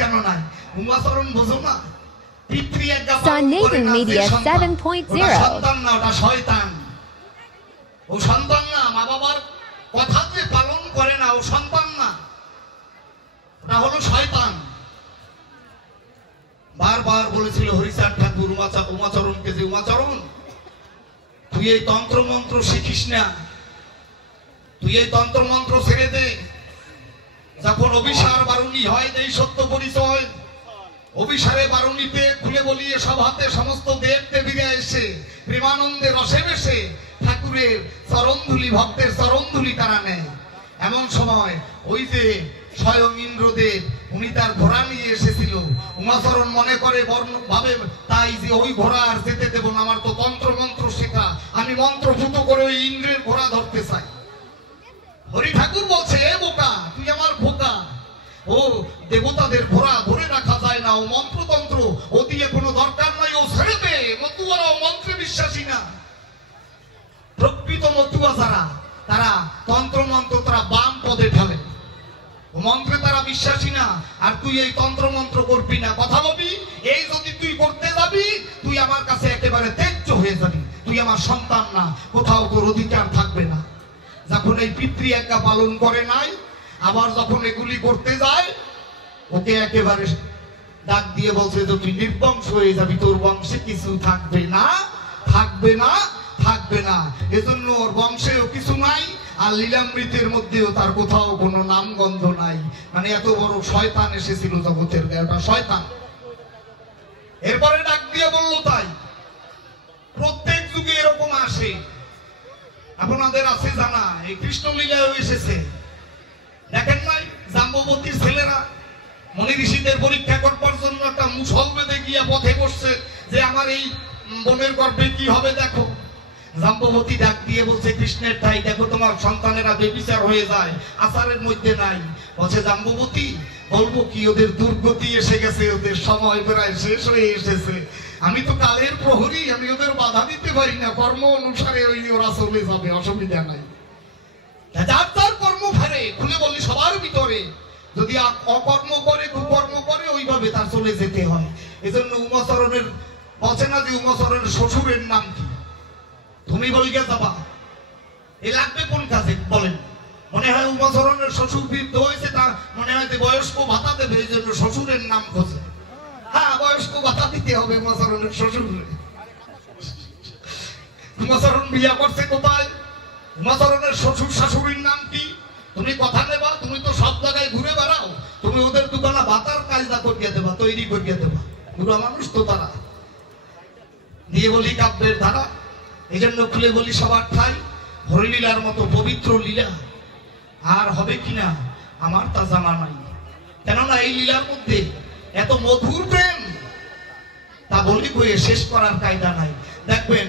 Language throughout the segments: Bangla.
কেন নাই? উমাচরণ বোঝো না? পিতৃ আজ্ঞা Sun Nathan Media 7.0 সন্তান না, ওটা শয়তান। ও সন্তান না, মা বাবার কথা যে পালন করে না, ও সন্তান না, ওটা হলো শয়তান। বারবার বলেছিল হরিচাঁদ ঠাকুর উমাচরণকে যে উমাচরণ তুই এই তন্ত্র মন্ত্র শিখিস না, তুই এই তন্ত্র মন্ত্র ছেড়ে দে। যখন অভিসার বারুণী হয় দেই সত্য পরিচয়, অভিসারে বারুণীতে খুলে বলিয়ে সভাতে সমস্ত দেব দেবীরা এসে প্রেমানন্দে রসে বেশে ঠাকুরের চরণধুলি, ভক্তের চরণধুলি তারা নেয়। এমন সময় ওই যে স্বয়ং ইন্দ্রদেব উনি তার ঘোড়া নিয়ে এসেছিল। উমাচরণ মনে করে ভাবে তাই যে ওই ঘোড়া আর যেতে দেব না, আমার তো তন্ত্র মন্ত্র শেখা, আমি মন্ত্রভূত করে ওই ইন্দ্রের ঘোড়া ধরতে চাই। হরি ঠাকুর বলছে, এ বোকা, তুই আমার বোকা, ও দেবতাদের ঘোড়া ধরে রাখা যায় না, ও মন্ত্রতন্ত্র, ও দিয়ে কোনো দরকার নাই, ও ছেড়ে দে। মতুয়ারা মন্ত্রে বিশ্বাসী না। প্রকৃত মতুয়া যারা, তারা তন্ত্র মন্ত্র তারা বাম পদে ঢালে, মন্ত্রে তারা বিশ্বাসী না। আর তুই এই তন্ত্র মন্ত্র করবি না, কথা বলবি, এই যদি তুই করতে যাবি তুই আমার কাছে একেবারে ত্যায্য হয়ে যাবি, তুই আমার সন্তান না, কোথাও তোর অধিকার থাকবে না। যখন এই পিতৃ আজ্ঞা পালন করে নাই, আবার যখন এগুলি করতে যায়, ওকে একেবারে ডাক দিয়ে বলছে যে তুই নির্বংশ হয়ে যাবি, তোর বংশে কিছু থাকবে না, থাকবে না, থাকবে না। এজন্য ওর বংশেও কিছু নাই, আর লীলামৃতের মধ্যেও তার কোথাও কোনো নামগন্ধ নাই। মানে এত বড় শয়তান এসেছিল জগতের গায়ে, শয়তান। এরপরে ডাক দিয়ে বললো, তাই প্রত্যেক যুগে এরকম আসে, আপনাদের আছে জানা, এই কৃষ্ণ লীলাও এসেছে। দেখেন নাই জাম্ববতীর ছেলেরা মনি ঋষিদের পরীক্ষা করবার জন্য একটা মুসল বেঁধে গিয়া পথে বসছে যে আমার এই বোনের গর্ভে কি হবে দেখো। জাম্ববতী ডাক দিয়ে বলছে, কৃষ্ণের ঠাই দেখো তোমার সন্তানেরা বেবিচার হয়ে যায়, আচারের মধ্যে নাই। বলছে জাম্ববতী, বলবো কি, ওদের দুর্গতি এসে গেছে, ওদের সময় প্রায় শেষ হয়ে এসেছে, আমি তো কালের প্রহরী, আমি ওদের বাধা দিতে পারি না, কর্ম অনুসারে ওরা চলে যাবে, অসুবিধা নাই। যার তার কর্ম ফেরে, খুলে বলি সবার ভিতরে যদি অকর্ম করে, কুকর্ম করে, ওইভাবে তার চলে যেতে হয়। এজন্য উমাচরণের বলছে না যে উমাচরণের শ্বশুরের নাম কি, তুমি বলিয়া যাবা, এ লাগবে কোন কাজে বলেন? মনে হয় উমাচরণের শ্বশুর বৃদ্ধ হয়েছে, তা মনে হয় যে বয়স্ক ভাতা দেবে, এই জন্য শ্বশুরের নাম খোঁজে। হ্যাঁ, বয়স্ক ভাতা দিতে হবে উমাচরণের শ্বশুরের। উমাচরণ বিয়া করছে কোথায়? উমাচরণের শ্বশুর শাশুড়ির নাম কি? তুমি কথা নেবা, তুমি তো সব জায়গায় ঘুরে বেড়াও, তুমি ওদের দোকানে ভাতার কাজটা করিয়া দেবা, তৈরি করিয়া দেবা, বুড়া মানুষ তো তারা। দিয়ে বলি কাব্যের ধারা, এই জন্য খুলে বলি সবার ঠাই হরিলীলার মতো পবিত্র লীলা আর হবে কিনা আমার তা জানা নাই। কেননা এই লীলার মধ্যে এত মধুর প্রেম, তা বলি বইয়ে শেষ করার কায়দা নাই। দেখবেন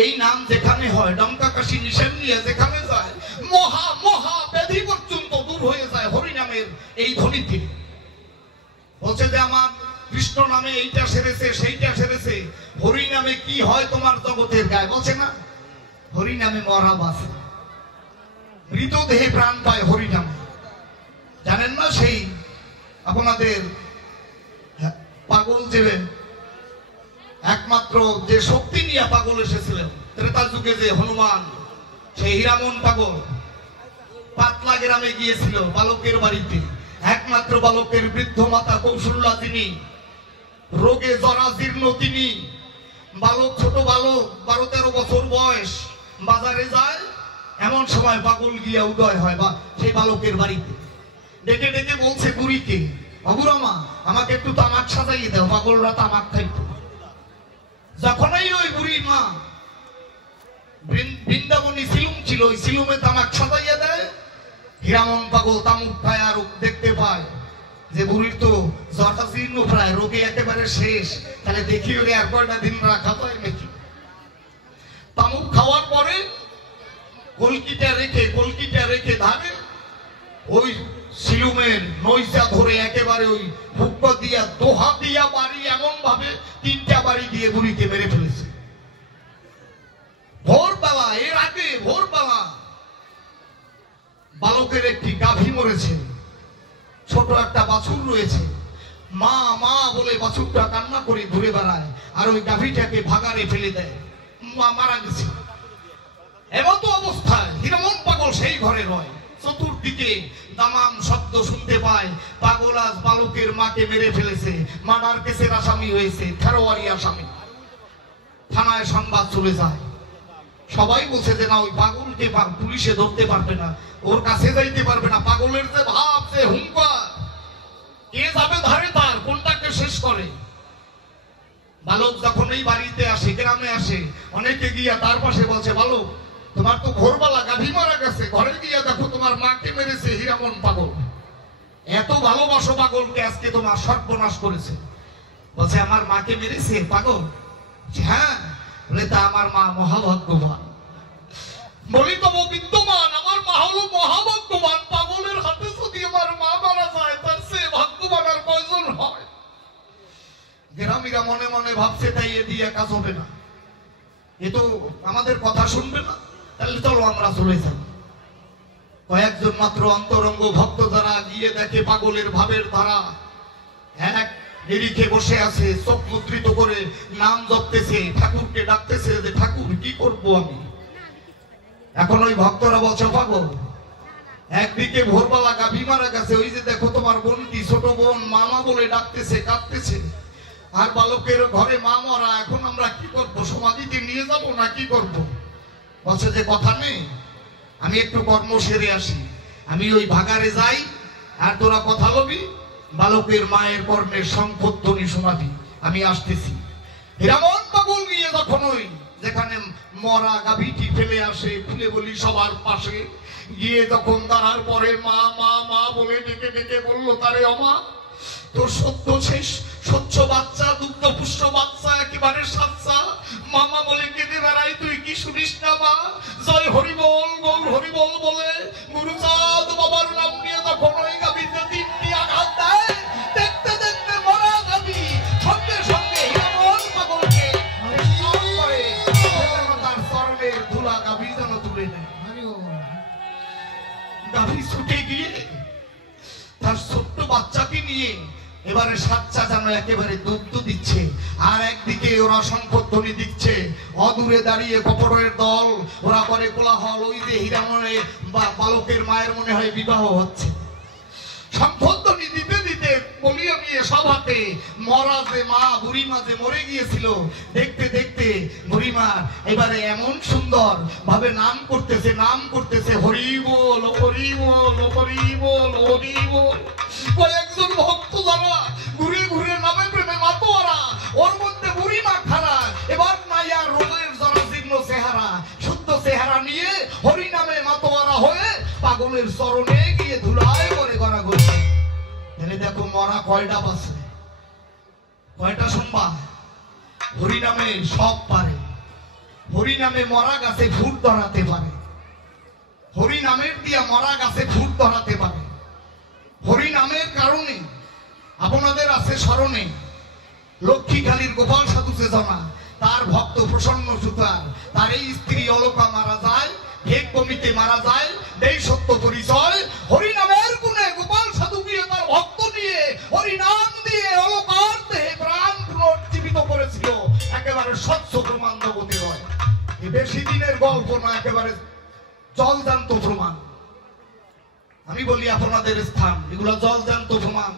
এই নাম যেখানে হয়, ডঙ্কা কাশি নিষেধ নিয়ে যেখানে যায়, মহা মহা ব্যাধি পর্যন্ত দূর হয়ে যায় হরি নামের এই ধ্বনিতে। বলছে যে আমার কৃষ্ণ নামে এইটা সেরেছে, সেইটা সেরেছে, হরি নামে কি হয় তোমার জগতের গায়ে? বলছে না, হরি নামে মরা বাঁচে, মৃত দেহে প্রাণ পায় হরি নামে। জানেন না সেই আপনাদের পাগল যে একমাত্র যে শক্তি নিয়ে পাগল এসেছিলেন ত্রেতা যুগে, যে হনুমান, সেই হীরামন পাগল পাতলা গ্রামে গিয়েছিল বালকের বাড়িতে। একমাত্র বালকের বৃদ্ধ মাতা কৌশল্যা, তিনি রোগে জরাজীর্ণ, তিনি বালক, ছোট বালক, 12-13 বছর বয়স, বাজারে যায়। এমন সময় পাগল গিয়া উদয় হয় বা সেই বালকের বাড়িতে। ডেকে ডেকে বলছে বুড়িকে, অগুরামা আমাকে একটু তামাক সাজাইয়ে দাও, পাগলরা তামাক খাইতো। যখনই ওই বুড়ির মা বৃন্দাবনী সিলুম ছিল, ওই সিলুমে তামাক সাজাইয়া দেয়, হীরামন পাগল তামুক খায় আর দেখতে পায় যে বুড়ির তো জরাজীর্ণ প্রায়, রোগে একেবারে শেষ, তাহলে দেখি ওকে আর কয়টা দিন রাখা হয় নাকি। তামুক খাওয়ার পরে কলকিটা রেখে ধারে ওই সিলুমের নৈশা ধরে একেবারে ওই ভুক্ক দিয়া দোহা দিয়া বাড়ি, এমন ভাবে 3টা বাড়ি দিয়ে বুড়িকে মেরে ফেলেছে। ভোরবেলা, এর আগে ভোরবেলা বালকের একটি গাভী মরেছে, ছোট একটা বাছুর রয়েছে, মা মা বলে বাছুরটা কান্না করে ঘুরে বেড়ায়, আর ওই গাভীটাকে ভাগারে ফেলে দেয়, মারা গেছে। এমতো অবস্থায় হীরামন পাগল সেই ঘরে রয়। চতুর্দিকে দামাম শব্দ শুনতে পায়, পাগল আজ বালকের মাকে মেরে ফেলেছে, মার্ডার কেসের আসামি হয়েছে, খেরোয়ারি আসামি। থানায় সংবাদ চলে যায়, সবাই বলছে যে না, ওই পাগলকে পুলিশে ধরতে পারবে না, ওর কাছে যাইতে পারবে না। পাগলের যে ভাব, যে হুঙ্কার, কে যাবে ধারে তার, কোনটাকে শেষ করে। বালক যখন এই বাড়িতে আসে, গ্রামে আসে, অনেকে গিয়া তার পাশে বলছে, বালক তোমার তো ভোরবেলা গাভী মারা গেছে, ঘরে গিয়া দেখো তোমার মাকে মেরেছে হীরামন পাগল। এত ভালোবাসো পাগলকে, আজকে তোমার সর্বনাশ করেছে। বলছে আমার মাকে মেরেছে পাগল? হ্যাঁ। বলে তা আমার মা মহাভাগ্যবান। বলি তো বিদ্যমান, আমার মা হলো মহাভাগ্যবান। পাগলের হাতে যদি আমার মা মারা যায়, তার সে ভাগ্যবান আর কয়জন হয়? গ্রামীরা মনে মনে ভাবছে তাই এ দিয়ে কাজ হবে না, এ তো আমাদের কথা শুনবে না, তাহলে চলো আমরা চলে যাই। কয়েকজন মাত্র অন্তরঙ্গ ভক্ত যারা গিয়ে দেখে পাগলের ভাবের ধারা এক নিরিখে বসে আছে, চোখ মুদ্রিত করে নাম জপতেছে, ঠাকুরকে ডাকতেছে যে ঠাকুর কি করব আমি। এখন ওই ভক্তরা বলছে পাগল একদিকে ভোরবেলা গাভী মারা গেছে, ওই যে দেখো তোমার বোনটি, ছোট বোন মামা বলে ডাকতেছে, কাঁদতেছে, আর বালকের ঘরে মা মরা, এখন আমরা কি করব? সমাধিতে নিয়ে যাব না কি করব? বলছে যে কথা নেই, আমি একটু কর্ম সেরে আসি, আমি ওই ভাগারে যাই, আর তোরা কথা লবি, বালকের মায়ের কর্মের সংকোধ্বনি শোনাবি, আমি আসতেছি। হীরামন পাগল নিয়ে যখন ওই যেখানে মরা গাভীটি ফেলে আসে, ফুলে বলি সবার পাশে গিয়ে যখন দাঁড়ার পরে মা মা মা বলে ডেকে ডেকে বললো, তারে অমা তোর সদ্য শেষ স্বচ্ছ বাচ্চা, দুগ্ধ পুষ্ট বাচ্চা, একেবারে সাচ্চা। মামা বলে কেঁদে বেড়াই, তুই কি শুনিস না মা? জয় হরিবল গৌর হরিবল বলে গুরুচাঁদ বাবার নাম নিয়ে যখন ওই গাভীতে তিনটি আঘাত দেয়, দেখতে দেখতে মরা গাভী সঙ্গে সঙ্গে হীরামন পাগলকে করে তার চরণের ধুলা গাভী যেন তুলে নেয়। গাভী ছুটে গিয়ে তার ছোট্ট বাচ্চাকে নিয়ে এবারে সাচ্চা যেন একেবারে দুধ দিচ্ছে, আর একদিকে ওরা শঙ্খধ্বনি দিচ্ছে, অদূরে দাঁড়িয়ে কপটের দল, ওরা করে কোলাহল, ওই যে হীরামনের বা বালকের মায়ের মনে হয় বিবাহ হচ্ছে। শঙ্খধ্বনি দিতে দিতে বলিয়া নিয়ে সভাতে মরা যে মা, বুড়িমা যে মরে গিয়েছিল, দেখতে দেখতে বুড়িমা এবারে এমন সুন্দর ভাবে নাম করতেছে হরি বল হরি বল হরি বল হরি বল। কয়েকজন ভক্ত যারা ঘুরে ঘুরে নামে প্রেমে মাতোয়ারা, ওর মধ্যে বুড়িমা খারা, এবার নাইয়া রোগের যারা জীর্ণ চেহারা, শুদ্ধ চেহারা নিয়ে হরি নামে মাতোয়ারা হয়ে পাগলের চরণে গিয়ে ধুলায় করে গড়াগড়ি। দেখো মরা কয়টা বাসে, কয়টা শুনবা? হরি নামে সব পারে, হরি নামে মরা গাছে ভূত ধরাতে পারে, হরি নামের দিয়া মরা গাছে ভূত ধরাতে পারে। হরি নামের কারণে আপনাদের আছে স্মরণে লক্ষ্মীখালীর গোপাল সাধু চেতনা, তার ভক্ত প্রসন্ন সুতার, তার এই স্ত্রী অলকা মারা যায়, ভেগ কমিতে মারা যায়, এই সত্য পরিচয়। হরি নামের গুণে গোপাল সাধু গিয়ে তার ভক্ত নিয়ে হরি নাম দিয়ে অলকার দেহে প্রাণ পুনর্জীবিত করেছিল, একেবারে স্বচ্ছ প্রমাণ জগতে রয়। বেশি দিনের গল্প না, একেবারে জলজান্ত প্রমাণ। আমি বলি আপনাদের স্থান, এগুলো জলজান্ত প্রমাণ।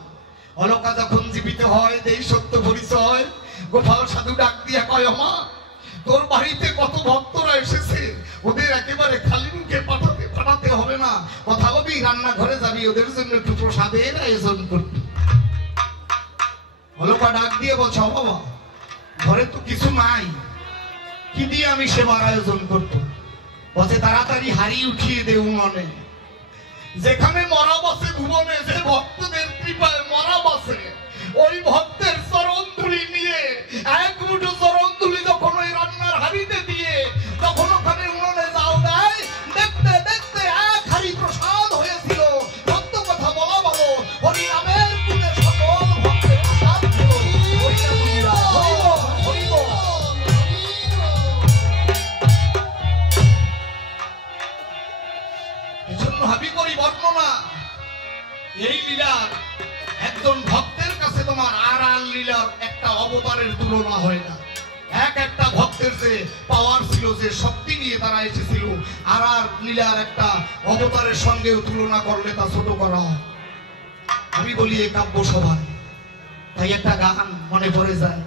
অলকা যখন জীবিত হয়, এই সত্য পরিচয়। গোপাল সাধু ডাক দিয়া কয়, মা তোর বাড়িতে কত ভক্তরা এসেছে, ওদের একেবারে খালি মুখে পাঠাতে হবে না, কথা বলবি, রান্নাঘরে যাবি, ওদের জন্য একটু প্রসাদের আয়োজন করবি। অলকা ডাক দিয়ে বলছে, বাবা ঘরে তো কিছু নাই, কি দিয়ে আমি সেবার আয়োজন করবো? বলছে তাড়াতাড়ি হাড়ি উঠিয়ে দে উনুনে, যেখানে মরা বসে ভুবনে, যে ভক্তদের কৃপায় মরা বসে, ওই ভক্তের চরণ ধুলি নিয়ে এক মুঠো চরণ ধুলি যখন ওই রান্নার হাড়িতে দিয়ে তখন ওখানে উনুনে যাও দেয়, দেখতে দেখতে এক হাড়ি প্রসাদ হয়েছিল। সত্য কথা বলা বলো, হরি নামের গুণে সকল ভক্তের প্রসাদ ছিল। এজন্য হাবি করি বর্ণনা, এই লীলার একজন ভক্ত অবতারের তুলনা হয় না। এক একটা ভক্তের যে পাওয়ার ছিল, যে শক্তি নিয়ে তারা এসেছিল, আর আর লীলার একটা অবতারের সঙ্গেও তুলনা করলে তা ছোট করা হয়। আমি বলি এই কাব্য সভায় তাই একটা গান মনে পড়ে যায়।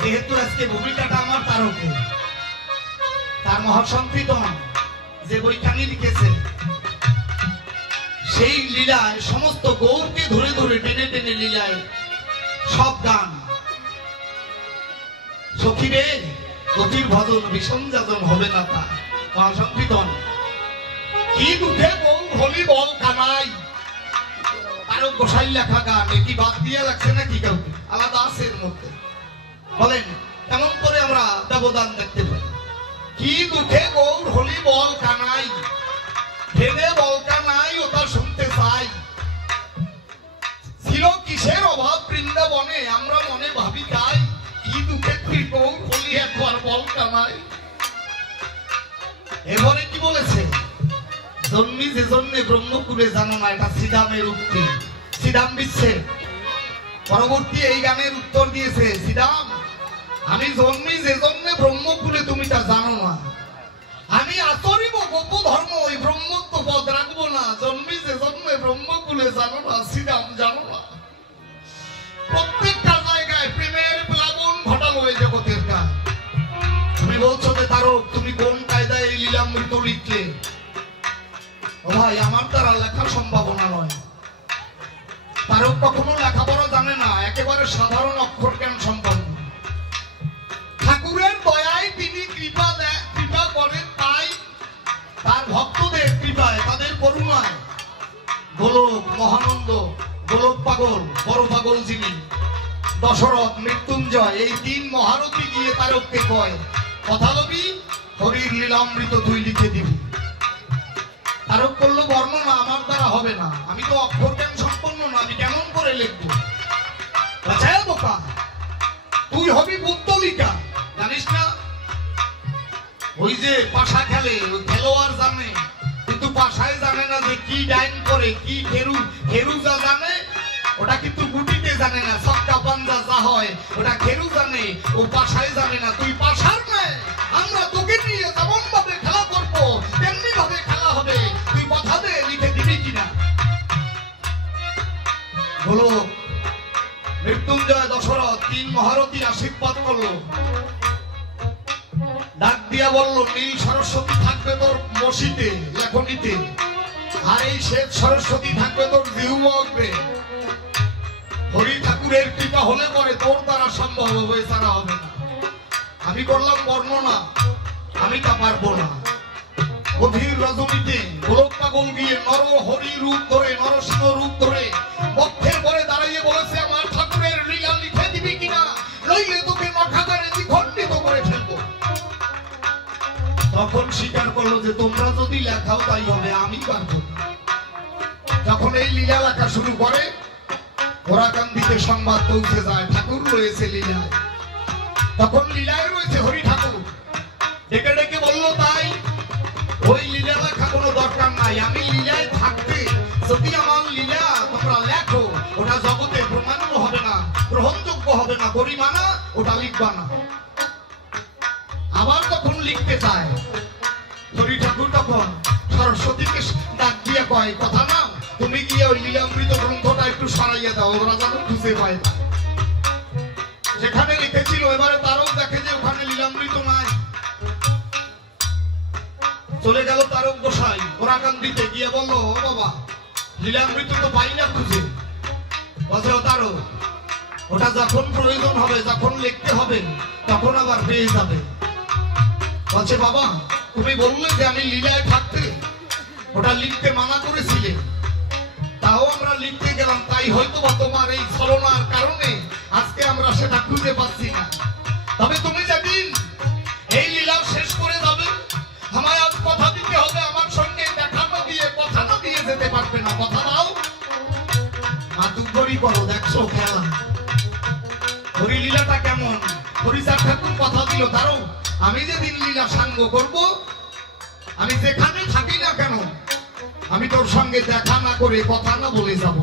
যেহেতু আজকে ভূমিকাটা আমার তারকে, তার মহাসংকীর্তন যে বইখানি লিখেছে, সেই লীলায় সমস্ত গৌরকে ধরে ধরে টেনে টেনে লীলায় সব গান। সখীরে গতির ভজন ভীষণ যাজন হবে না তা মহাসংকীর্তন। কি দুঃখে গৌর হলি বল কানাই, আরো গোসাই লেখা গান কি বাদ দিয়ে লাগছে নাকি? কাউকে আলাদা আছে এর মধ্যে? বলেন কেমন করে আমরা ব্যবধান দেখতে পাই? কি দুঃখে গৌর হলি বল কানাই, ভেবে বল কানাই ওটা শুনতে চাই। ছিল কিসের অভাব বৃন্দাবনে, আমরা মনে ভাবি তাই। কি দুঃখে তুই গৌর হলি একবার বল কানাই। এবারে কি বলেছে? জন্মি যে জন্মে ব্রহ্মকুলে জানো না, এটা শ্রীরামের উক্তি। শ্রীরাম বিচ্ছেদ পরবর্তী এই গানের উত্তর দিয়েছে, শ্রীরাম আমি জন্মি যে জন্মে ব্রহ্মকুলে তুমি তা জানো না। আমি আচরিব গোপ ধর্ম ওই ব্রহ্মত্ব পদ রাখবো না। জন্মি যে জন্মে ব্রহ্মকুলে জানো না, শ্রীরাম জানো না। প্রত্যেকটা জায়গায় প্রেমের প্লাবন ঘটালো এই জগতের গান। তুমি বলছো যে তারক তুমি কোন কায়দায় এই লীলামৃত লিখলে? ও ভাই, আমার দ্বারা লেখার সম্ভাবনা নয়। তারক কখনো লেখাপড়া জানে না, একেবারে সাধারণ অক্ষর জ্ঞান সম্পন্ন। ঠাকুরের দয়ায় তিনি কৃপা করেন, তাই তার ভক্তদের কৃপায়, তাদের করুণায় গোলক মহানন্দ, গোলক পাগল, বড় পাগল যিনি দশরথ, মৃত্যুঞ্জয়, এই তিন মহারথী গিয়ে তারককে কয়, কথা লবি হরির লীলামৃত তুই লিখে দিবি। তারক করলো বর্ণনা, আমার দ্বারা হবে না, আমি তো অক্ষর জ্ঞান সম্পন্ন না, আমি কেমন করে লিখবো? বোকা, তুই হবি পুত্তলিকা। জানিস না ওই যে পাশা খেলে, ওই খেলোয়াড় জানে, কিন্তু পাশায় জানে না যে কি ডাইন করে, কি খেরু যা জানে ওটা কিন্তু গুটিতে জানে না। সবটা পাঞ্জা যা হয় ওটা খেরু জানে, ও পাশায় জানে না। তুই পাশার নয়, আমরা তোকে নিয়ে যেমন ভাবে খেলা করবো তেমনি ভাবে খেলা হবে। তুই কথা দে লিখে দিবি কিনা। বলো মৃত্যুঞ্জয়, দশরথ তিন মহারথী আশীর্বাদ করলো, ডাক দিয়া বলল, নীল সরস্বতী থাকবে তোর মসিতে লেখনীতে, আর এই শ্বেত সরস্বতী থাকবে তোর জিহ্বাগ্রে। হরি ঠাকুরের কৃপা হলে পরে তোর দ্বারা সম্ভব হবে, ছাড়া হবে না। আমি করলাম বর্ণনা, আমি তা পারবো না। গভীর রজনীতে গোলক পাগল গিয়ে নর হরি রূপ ধরে, নরসিংহ রূপ ধরে পক্ষের পরে দাঁড়িয়ে বলেছে, আমার ঠাকুরের লীলা লিখে দিবি কিনা, নইলে তোকে নখাগারে দ্বিখণ্ডিত করে ফেলবো। তখন স্বীকার করলো যে তোমরা যদি লেখাও তাই হবে, আমি পারবো। যখন এই লীলা লেখা শুরু করে, ওরাকান্দিতে সংবাদ পৌঁছে যায় ঠাকুর রয়েছে লীলায়। তখন লীলায় রয়েছে হরি ঠাকুর। ডেকে ডেকে বললো, তাই ওই লীলা লেখা কোনো দরকার নাই, আমি লীলায় থাকতে যদি আমার লীলা তোমরা লেখো, ওটা জগতে প্রমাণও হবে না, গ্রহণযোগ্য হবে না, গরিমানা ওটা লিখবা না। আবার তখন লিখতে চায় হরি ঠাকুর, তখন সরস্বতীকে ডাক দিয়ে কয়, কথা না তুমি গিয়ে ওই লীলামৃত গ্রন্থটা একটু সরাইয়া দাও, ওরা যেন খুঁজে পায় না। যেখানে লিখেছিল এবারে তারও দেখে যে ওখানে লীলামৃত নাই। চলে গেল তারক গোসাই ওরাকান্দিতে, গিয়ে বললো, ও বাবা লীলামৃত তো পাই না খুঁজে। বলছে, ও তারক ওটা যখন প্রয়োজন হবে, যখন লিখতে হবে তখন আবার পেয়ে যাবে। বলছে, বাবা তুমি বললে যে আমি লীলায় থাকতে, ওটা লিখতে মানা করেছিলে, তাও আমরা লিখতে গেলাম, তাই হয়তো বা তোমার এই ছলনার কারণে আজকে আমরা সেটা খুঁজে পাচ্ছি না। তবে তুমি যেদিন এই লীলা শেষ করে যাবে, আমায় আজ কথা দিতে হবে, আমার সঙ্গে দেখা না দিয়ে কথা না দিয়ে যেতে পারবে না, কথা দাও। মাতুব্বরি করো, দেখছো খেলা হরিলীলাটা কেমন। হরিচাঁদ ঠাকুর কথা দিল, তারও আমি যেদিন লীলা সাঙ্গ করব, আমি যেখানে থাকি না কেন, আমি তোর সঙ্গে দেখা না করে কথা না বলে যাব।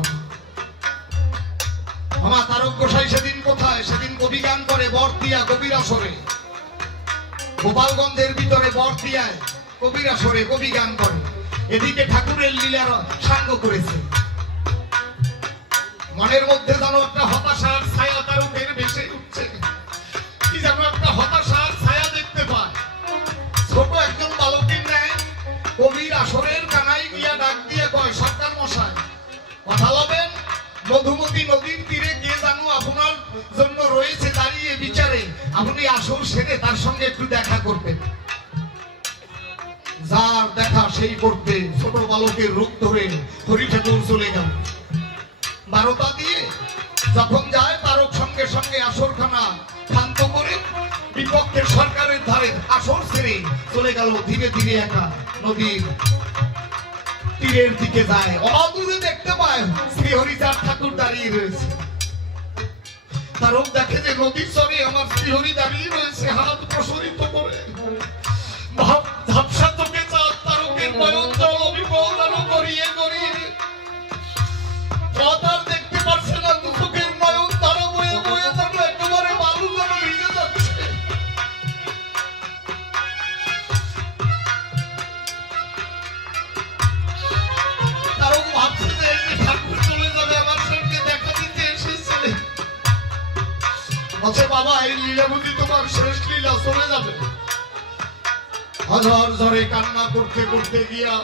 আমার তারক গোসাই সেদিন কোথায়? সেদিন কবি গান করে বরদিয়া কবিরাসরে, গোপালগঞ্জের ভিতরে বরদিয়ায় কবিরাসরে কবি গান করে। এদিকে ঠাকুরের লীলার সাঙ্গ করেছে। মনের মধ্যে যেন একটা হতাশার ছায়া তারকের ভেসে উঠছে, কি যেন একটা হতাশার ছায়া দেখতে পায়। ছোট একজন বালকের ন্যায় কবির আসরের কানাই গিয়া ডাক দিয়ে কয়, সরকার মশাই কথা বলবেন, মধুমতি নদীর তীরে কে জানো আপনার জন্য রয়েছে দাঁড়িয়ে বিচারে, আপনি আসর সেরে তার সঙ্গে একটু দেখা করবেন। যার দেখা সেই করতে ছোট বালকের রূপ ধরে হরি ঠাকুর চলে গেল। 12টা দিয়ে যখন যায়, তারক সঙ্গে সঙ্গে আসরখানা শান্ত করে বিপক্ষের সরকারের ধারে আসর ছেড়ে চলে গেল ধীরে ধীরে একা নদীর তীরের দিকে যায়। অদূরে দেখতে পায় শ্রী হরিচাঁদ ঠাকুর দাঁড়িয়ে রয়েছে। তারক দেখে যে নদীর চরে আমার শ্রীহরি দাঁড়িয়ে রয়েছে, হাত প্রসারিত করে ঝাপসা চোখে চাঁদ তারকের নয়ন জল অবিকল আরো গড়িয়ে গড়িয়ে আর দেখতে পারছে না, চোখের নয়ন তারা বয়ে বয়ে যেন একেবারে বালু যেন ভিজে যাচ্ছে। তারক ভাবছে যে ঠাকুর চলে যাবে, আমার সঙ্গে দেখা দিতে এসেছে। বলছে, বাবা এই লীলা বুঝি তোমার শেষ লীলা, চলে যাবে। হাজার ঝরে কান্না করতে করতে গিয়া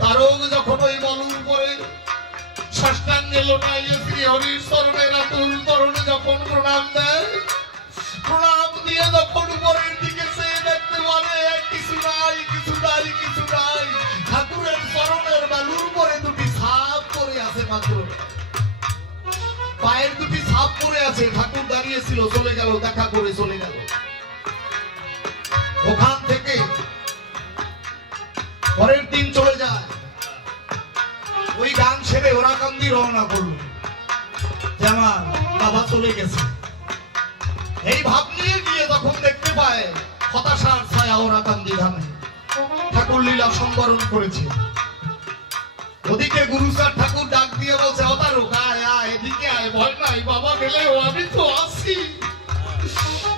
তারক যখন ওই বালুর উপরে সাষ্টাঙ্গে লোটাইয়ে শ্রী হরির চরণের আতুল চরণে যখন প্রণাম দেয়, প্রণাম দিয়ে যখন উপরের দিকে চেয়ে দেখতে পারে কিছু নাই, কিছু নাই, কিছু নাই। ঠাকুরের চরণের বালুর উপরে দুটি ছাপ পড়ে আছে, মাত্র পায়ের দুটি ছাপ পড়ে আছে। ঠাকুর দাঁড়িয়েছিল, চলে গেল, দেখা করে চলে গেল। ওখান থেকে পরের দিন চলে যায়। ওই গান সেরে ওরা কান্দি রওনা করল যে আমার বাবা চলে গেছে। এই ভাব নিয়ে গিয়ে যখন দেখতে পায় হতাশার ছায়া ওরা কান্দি ধামে ঠাকুর লীলা সম্বরণ করেছে। ওদিকে গুরুচাঁদ ঠাকুর ডাক দিয়ে বলছে, অতারক আয় আয়, এদিকে আয়, ভয় নাই, বাবা গেলেও আমি তো আছি।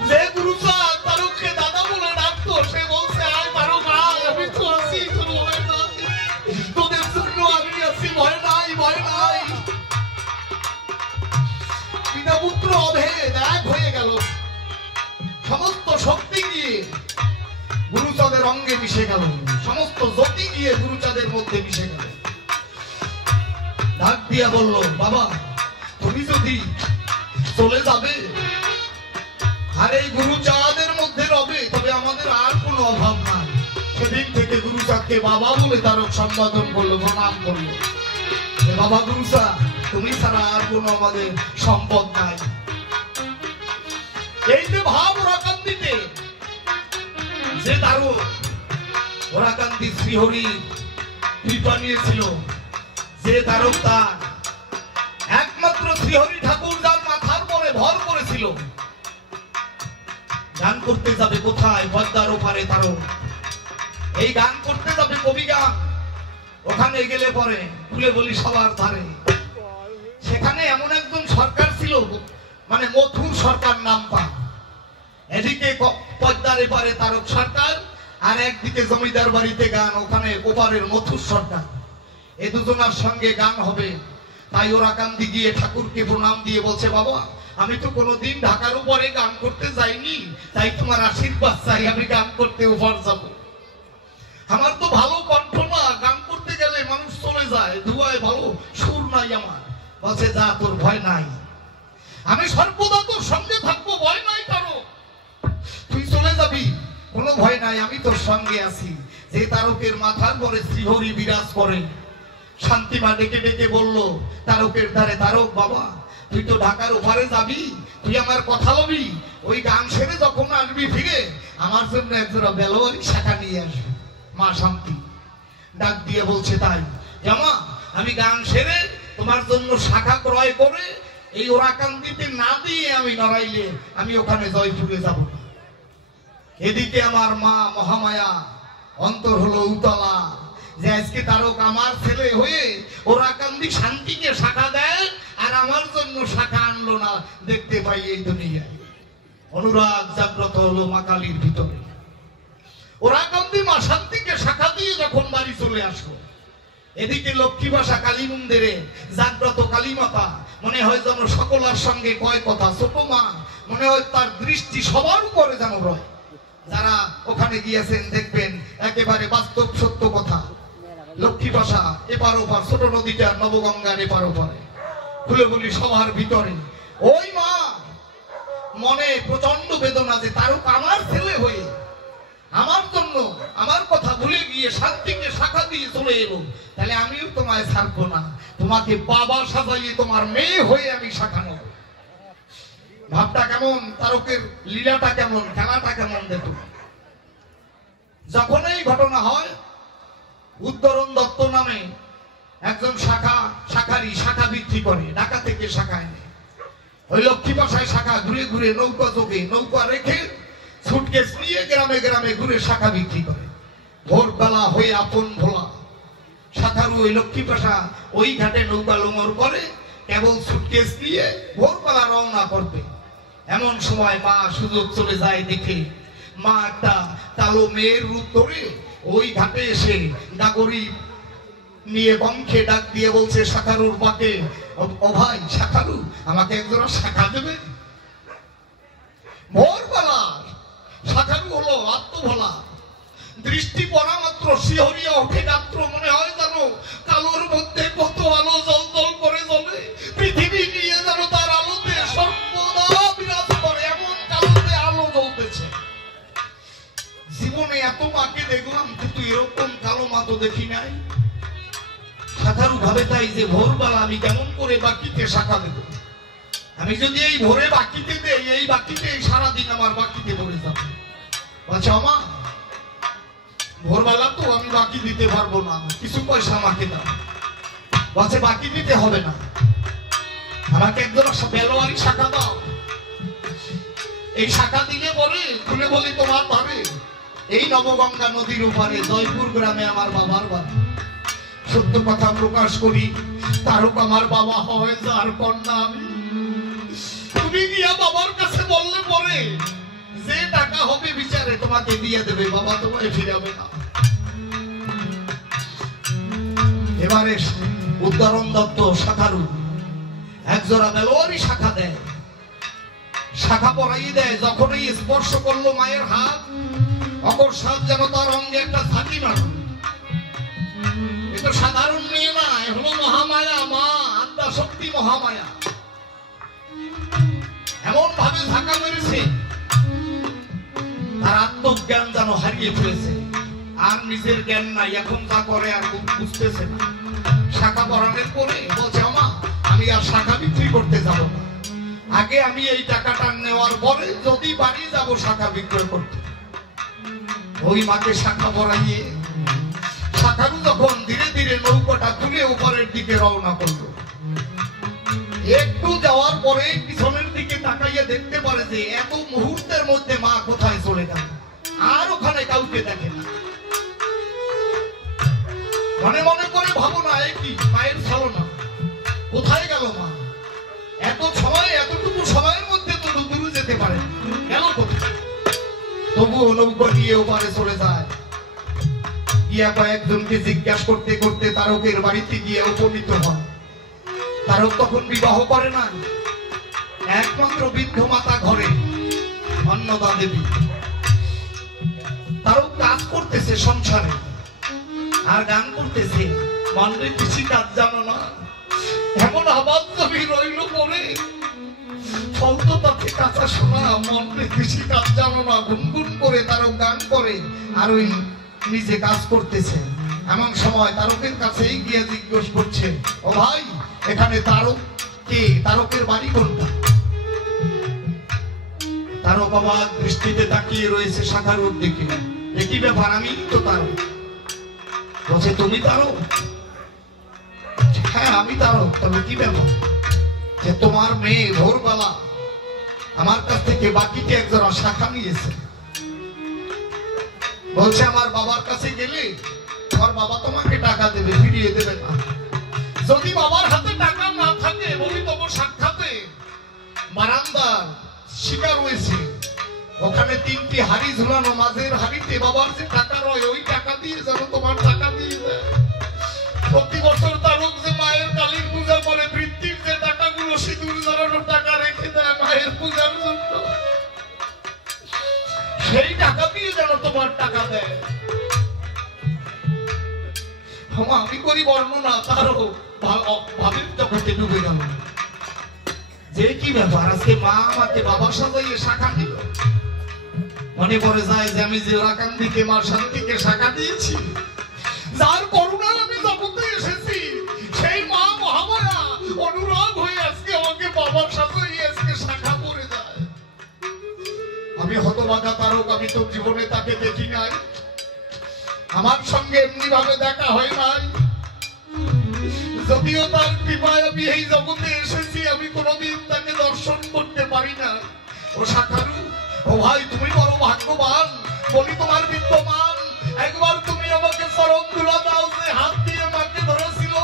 যে গুরুচাঁদ তারককে দাদা বলে ডাকতো, সে বলছে, আয় তারক আয়, আমি তো আছি, তোর ভয় নাই, তোদের জন্য আমি আছি, ভয় নাই, ভয় নাই। পিতা পুত্র অভেদ এক হয়ে গেল। সমস্ত শক্তি গিয়ে গুরুচাঁদের অঙ্গে মিশে গেল, সমস্ত জ্যোতি গিয়ে গুরুচাঁদের মধ্যে মিশে গেল। ডাক দিয়া বলল, বাবা তুমি যদি চলে যাবে আর এই গুরুচাঁদের মধ্যে রবে, তবে আমাদের আর কোনো অভাব নাই। সেদিন থেকে গুরুচাঁদকে বাবা বলে তারক সম্বোধন করলো, প্রণাম করলো। বাবা গুরুচাঁদ, তুমি ছাড়া আর কোনো আমাদের সম্পদ নাই। এই যে ভাব ওরাকান্দিতে, যে তারক ওরাকান্দি শ্রীহরি কৃপা নিয়েছিল, যে তারক তার একমাত্র শ্রীহরি ঠাকুর যার মাথার পরে ভর করেছিল। গান করতে যাবে কোথায়? পদ্মার ওপারে তারক। এই গান করতে যাবে কবি গান, ওখানে গেলে পরে তুলে বলি সবার ধারে। সেখানে এমন একজন সরকার ছিল, মানে মথুর সরকার নাম পা। এদিকে পদ্মার এপারে তারক সরকার, আর একদিকে জমিদার বাড়িতে গান, ওখানে ওপারের মথুর সরকার। এই দুজনার সঙ্গে গান হবে। তাই ওরা কান্দি গিয়ে ঠাকুরকে প্রণাম দিয়ে বলছে, বাবা আমি তো কোনোদিন ঢাকার উপরে গান করতে যাইনি, তাই তোমার আশীর্বাদ চাই, আমি গান করতে উপর যাব। আমার তো ভালো কণ্ঠ না, গান করতে গেলে মানুষ চলে যায়, ধুয়ায় ভালো সুর নাই আমার। বলছে, যা, তোর ভয় নাই, আমি সর্বদা তোর সঙ্গে থাকবো, ভয় নাই কারো, তুই চলে যাবি, কোনো ভয় নাই, আমি তোর সঙ্গে আছি। যে তারকের মাথার পরে শ্রীহরি বিরাজ করে। শান্তিমা ডেকে ডেকে বলল তারকের ধারে, তারক বাবা তুই তো ঢাকার ওপারে যাবি, তুই আমার কথা লবি, ওই গান সেরে যখন আসবি ফিরে আমার জন্য একজোড়া বেলোয়ারি শাখা নিয়ে আসবি। মা শান্তি ডাক দিয়ে বলছে, তাই জামা, আমি গান সেরে তোমার জন্য শাখা ক্রয় করে এই ওরাকান্দিতে না দিয়ে আমি নড়াইলে আমি ওখানে জয়পুরে যাব না। এদিকে আমার মা মহামায়া অন্তর হলো উতলা যে আজকে তারক আমার ছেলে হয়ে ওরাকান্দি শান্তিকে শাখা দেয় আর আমার জন্য শাখা আনলো না। দেখতে পাই এই দুনিয়ায় অনুরাগ জাগ্রত হলো মা কালীর ভিতরে। ওরাকান্দি মা শান্তিকে শাখা দিয়ে যখন বাড়ি চলে আসলো, এদিকে লক্ষ্মী ভাষা কালী মন্দিরে জাগ্রত কালী মাতা মনে হয় যেন সকলের সঙ্গে কয় কথা। ছোট মা মনে হয় তার দৃষ্টি সবার উপরে যেন রয়। যারা ওখানে গিয়েছেন দেখবেন একেবারে বাস্তব সত্য কথা। লক্ষ্মী ভাষা এপার ওপার, ছোট নদীটা নবগঙ্গার এপার ওপারে, খুলে বলি সবার ভিতরে ওই মা মনে প্রচন্ড বেদনা যে তারক আমার ছেলে হয়ে আমার জন্য আমার কথা ভুলে গিয়ে শান্তিকে শাখা দিয়ে চলে এলো, তাহলে আমিও তোমায় ছাড়বো না, তোমাকে বাবা সাজাইয়ে তোমার মেয়ে হয়ে আমি শাখা নেব। ভাবটা কেমন, তারকের লীলাটা কেমন, খেলাটা কেমন দেখো। যখন এই ঘটনা হয়, উদ্ধরণ দত্ত নামে একজন শাখা বিক্রি করে, ঢাকা থেকে শাখা এনে ওই লক্ষ্মী ভাষায় শাখা ঘুরে ঘুরে নৌকা চোখে নৌকা রেখে সুটকেস নিয়ে গ্রামে গ্রামে ঘুরে শাখা বিক্রি করে। ভোরবেলা হয়ে আপন ভোলা শাখারু ওই লক্ষ্মী ভাষা ওই ঘাটে নৌকা লোঙর করে কেবল সুটকেস নিয়ে ভোরবেলা রওনা করবে। এমন সময় মা সুযোগ চলে যায় দেখে মা একটা কালো মেয়ের রূপ ধরে ওই ঘাটে এসে নাগরী নিয়ে বংশে ডাক দিয়ে বলছে শাখারুর বাকে, ও ভাই শাখারু, আমাকে একজোড়া শাখা দেবে? ভোরবেলা শাখারু হলো আত্মভোলা, দৃষ্টি পড়া মাত্র শিহরিয়া ওঠে গাত্র, মনে হয় যেন কালোর মধ্যে কত আলো জল জল করে জ্বলে, পৃথিবী নিয়ে যেন তার আলোতে সর্বদা বিরাজ করে, এমন কালোতে আলো জ্বলতেছে। জীবনে এত মাকে দেখলাম কিন্তু এরকম কালো মা তো দেখি নাই। শাখারু ভাবে তাই যে ভোরবেলা আমি কেমন করে বাকিতে শাখা দেব, আমি যদি এই ভোরে বাকিতে দেই এই বাকিতে সারাদিন আমার বাকিতে ভরে যাবে। বলছে আমা ভোরবেলা তো আমি বাকি দিতে পারবো না, কিছু পয়সা আমাকে দাও। বলছে বাকি দিতে হবে না, আমাকে একজন বেলোয়ারি শাখা দাও। এই শাখা দিলে বলে খুলে বলি তোমার ভাবে এই নবগঙ্গা নদীর উপরে জয়পুর গ্রামে আমার বাবার বাড়ি। সত্য কথা প্রকাশ করি, তারক আমার বাবা হয় যার কন্যা আমি। তুমি গিয়া বাবার কাছে বললে পরে যে টাকা হবে বিচারে তোমাকে দিয়ে দেবে, বাবা তোমায় ফিরাবে না। এবারে উদ্ধরণ দত্ত শাখারু একজোড়া বেলোয়ারি শাখা দেয়, শাখা পরাই দেয়। যখনই স্পর্শ করলো মায়ের হাত, অকস্মাৎ যেন তার অঙ্গে একটা ঝাঁকি মারল। এটা সাধারণ মেয়ে না, হলো মহামায়া, মা আত্মা শক্তি মহামায়া। এমন ভাবে ঝাঁকা মেরেছে তার আত্মজ্ঞান যেন হারিয়ে ফেলেছে, আর নিজের জ্ঞান নাই, এখন যা করে আর বুঝতেছে না। শাখা পরানোর পরে বলছে আমা আমি আর শাখা বিক্রি করতে যাব না, আগে আমি এই টাকাটা নেওয়ার পরে যদি বাড়ি যাব শাখা বিক্রয় করতে। ওই মাকে শাখা পরাইয়ে শাখারু যখন ধীরে ধীরে নৌকাটা তুলে উপরের দিকে রওনা করলো, একটু যাওয়ার পরে পিছনের দিকে তাকাইয়ে দেখতে পারে যে এত মুহূর্তের মধ্যে মা কোথায় চলে গেল, আর ওখানে কাউকে দেখে না। মনে মনে করে ভাবনা কি মায়ের ছলনা, কোথায় গেল মা? এত সময়, এতটুকু সময়ের মধ্যে তো দূরে যেতে পারে, কেন কোথায়? তবুও নৌকা নিয়ে ওপারে চলে যায়। গিয়া কয়েকজনকে জিজ্ঞাসা করতে করতে তারকের বাড়িতে গিয়ে উপনীত হয়। তারক তখন বিবাহ করে না, একমাত্র বৃদ্ধ মাতা ঘরে অন্নদা দেবী। তারক কাজ করতেছে সংসারে আর গান করতেছে, মনে কৃষি কাজ জানো না, এমন আবাদ জমি রইল পরে ফলতো তাতে কাঁচা শোনা, মনে কৃষি কাজ জানো না, গুনগুন করে তারক গান করে আর ওই নিজে কাজ করতেছে। এমন সময় তারকের কাছেই গিয়ে জিজ্ঞেস করছে, ও ভাই এখানে তারক কে, তারকের বাড়ি কোনটা? তারক অবাক দৃষ্টিতে তাকিয়ে রয়েছে শাখারুর দিকে। একই ব্যাপার, আমি তো তারক। বলছে তুমি তারক? হ্যাঁ আমি তারও। তবে কি ব্যাপার যে তোমার মেয়ে ভোরবেলা আমার কাছ থেকে বাকিতে একজোড়া শাখা নিয়েছে, বলছে আমার বাবার কাছে গেলে আমার বাবা তোমাকে টাকা দেবে, ফিরিয়ে দেবে না। যদি বাবার হাতে টাকা না থাকে, বলি তোমার সাক্ষাতে বারান্দার শিকার হয়েছে, ওখানে 3টি হাড়ি ঝুলানো, মাঝের হাড়িতে বাবার যে টাকা রয় ওই টাকা দিয়ে যেন তোমার টাকা দিয়ে দেয়। প্রতি বছর তারক যে মায়ের কালীর পূজা করে বৃত্তির যে টাকাগুলো সিঁদুর জড়ানোর টাকা রেখে দেয় মায়ের পূজার জন্য, সেই টাকা দিয়ে যেন তোমার টাকা দেয়। আমি করি বর্ণনা, তারও ভাবের জগতে ডুবে গেল যে কি ব্যাপার আজকে মা আমাকে বাবা সাজাইয়ে শাখা দিল। মনে পড়ে যায় যে আমি যে রাকান্দিকে মা শান্তিকে শাখা দিয়েছি, যার করুণায় আমি জগতে এসেছি, সেই মা মহামায়া অনুরাগ হয়ে আজকে আমাকে বাবা সাজাইয়ে আজকে শাখা পড়ে যায়। আমি হতভাগা তারক, আমি তো জীবনে তাকে দেখি নাই, আমার সঙ্গে এমনি ভাবে দেখা হয় নাই। যদিও তার কৃপায় আমি এই জগতে এসেছি, আমি কোনোদিন তাকে দর্শন করতে পারি না। ও শাখারু, ও ভাই তুমি বড় ভাগ্যবান, বলি তোমার বিদ্যমান। একবার তুমি আমাকে চরণ ধুলা দাও, যে হাত দিয়ে মাকে ধরেছিল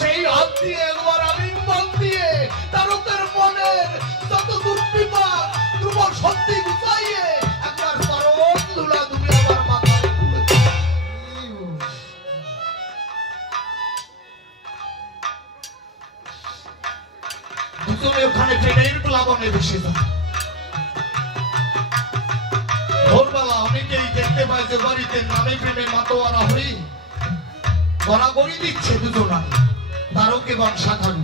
সেই হাত দিয়ে একবার আলিঙ্গন দিয়ে তারকের মনের যত দুর্বিপা তোমার সত্যি গুছাইয়ে একবার চরণ ধুলা তুমি আমার মাথায় তুলে দাও। দুজনে ওখানে ট্রেনের প্লাবনে ভেসে যায়। ভোরবেলা অনেকেই দেখতে পায় যে বাড়িতে নামে প্রেমে মাতোয়ারা হয়ে গড়াগড়ি দিচ্ছে দুজনা, তারক এবং শাখারু।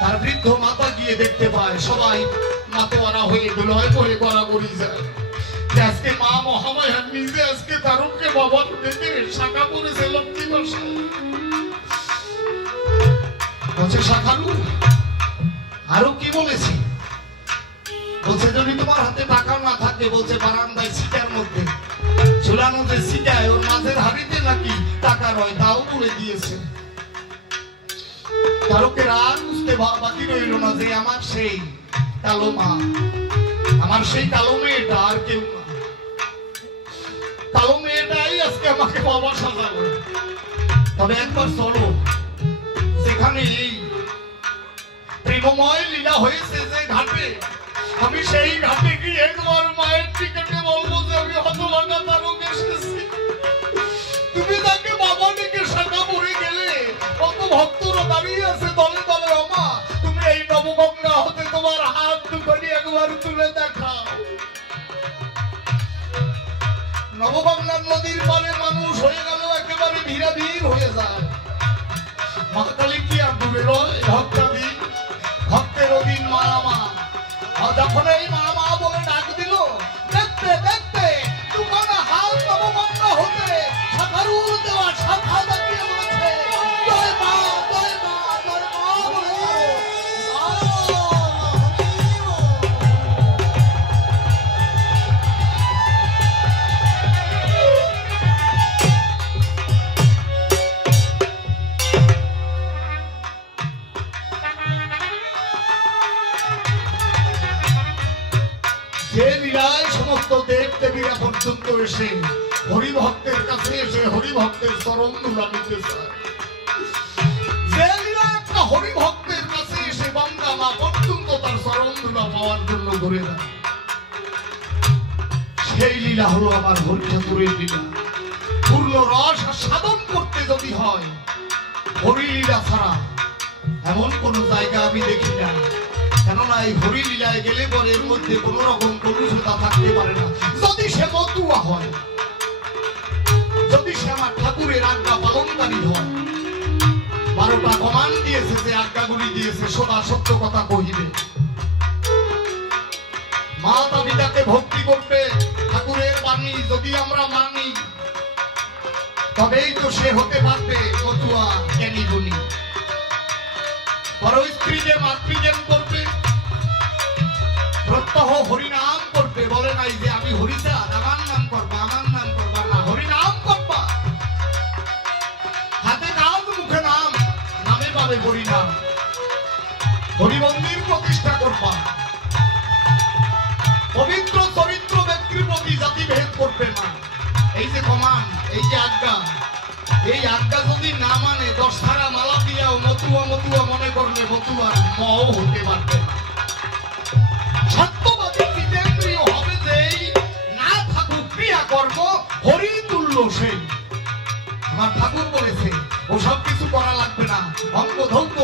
তার বৃদ্ধ মাতা গিয়ে দেখতে পায় সবাই মাতোয়ারা হয়ে দুলয় করে গড়াগড়ি যায়। আজকে মা মহামায়া নিজে আজকে তারককে বাবার ডেকে শাখা পড়েছে লক্ষ্মী বর্ষায়। বলছে শাখারু আরো কি বলেছি, বলছে যদি তোমার হাতে টাকা না থাকে, বলছে বারান্দায় সিটার মধ্যে ঝুলানো যে সিটায় ওর মাঝের হাড়িতে নাকি টাকা রয়, তাও তুলে দিয়েছে। তারকের আর বুঝতে বাকি রইল না যে আমার সেই কালো মা, আমার সেই কালো মেয়েটা আর কেউ না, কালো মেয়েটাই আজকে আমাকে বাবা সাজালো। তবে একবার চলো সেখানে এই প্রেমময় লীলা হয়েছে যে ঘাটে, আমি সেই ঘাটে গিয়ে একবার মায়ের টিকেটে বলবো যে আমি হতভাগা তারক এসেছি। তুমি তাকে বাবা ডেকে শাখা পড়ে গেলে কত ভক্তরা দাঁড়িয়ে আছে দলে দলে, আমা তুমি এই নবগঙ্গা হতে তোমার হাত দুখানি একবার তুলে দেখাও। নবগঙ্গার নদীর পারে মানুষ হয়ে গেল একেবারে ভিড়াভিড় হয়ে যায়। মা কালী কি আর দূরে রয়, ভক্তাদিন ভক্তের অধীন মা মা। যখন এই মা মা বলে ডাক দিল, দেখতে দেখতে দুখানা হাত নবগঙ্গা হতে শাখারুর দেওয়া শাখা দেখিয়ে বলেছে জয় মা জয় মা জয় মা বলেছে। যে লীলায় সমস্ত দেব দেবীরা পর্যন্ত এসে হরিভক্তের কাছে এসে হরিভক্তের চরণ ধুলা নিতে চায়, যে লীলা একটা হরিভক্তের কাছে এসে গঙ্গা মা পর্যন্ত তার চরণ ধুলা পাওয়ার জন্য ধরে দেয়, সেই লীলা হলো আমার হরি ঠাকুরের লীলা। পূর্ণ রস সাধন করতে যদি হয় হরি লীলা ছাড়া এমন কোন জায়গা আমি দেখি না। কেননা এই হরি লীলায় গেলে পরে এর মধ্যে কোন রকম কলুষতা থাকতে পারে না। যদি সে মতুয়া হয়, যদি সে আমার ঠাকুরের আজ্ঞা পালনকারী হয়, 12টা কমান দিয়েছে, যে আজ্ঞাগুলি দিয়েছে সদা সত্য কথা কহিবে, মাতা পিতাকে ভক্তি করবে, ঠাকুরের বাণী যদি আমরা মানি তবেই তো সে হতে পারবে মতুয়া জ্ঞানী গুণী। পর স্ত্রীকে মাতৃজ্ঞান করবে, প্রত্যহ হরিনাম করবে। বলে নাই যে আমি হরিচাঁদ আমার নাম করবা, আমার নাম করবা না, হরিনাম করবা। হাতে কাজ মুখে নাম, যাবে হরিনাম, হরিমন্দির প্রতিষ্ঠা করবা, পবিত্র চরিত্র ব্যক্তির প্রতি জাতি ভেদ করবে না। এই যে কমান্ড, এই যে আজ্ঞা, এই আজ্ঞা যদি না মানে 10 ধারা মালা দিয়াও মতুয়া মতুয়া মনে করলে মতুয়ার মও হতে পারবে না। সত্যবাদী জিতেন্দ্রীয় হবে যেই, না থাকুক ক্রিয়া কর্ম হরি তুল্য সেই। আমার ঠাকুর বলেছে ওসব কিছু করা লাগবে না। অঙ্গ ধৌত,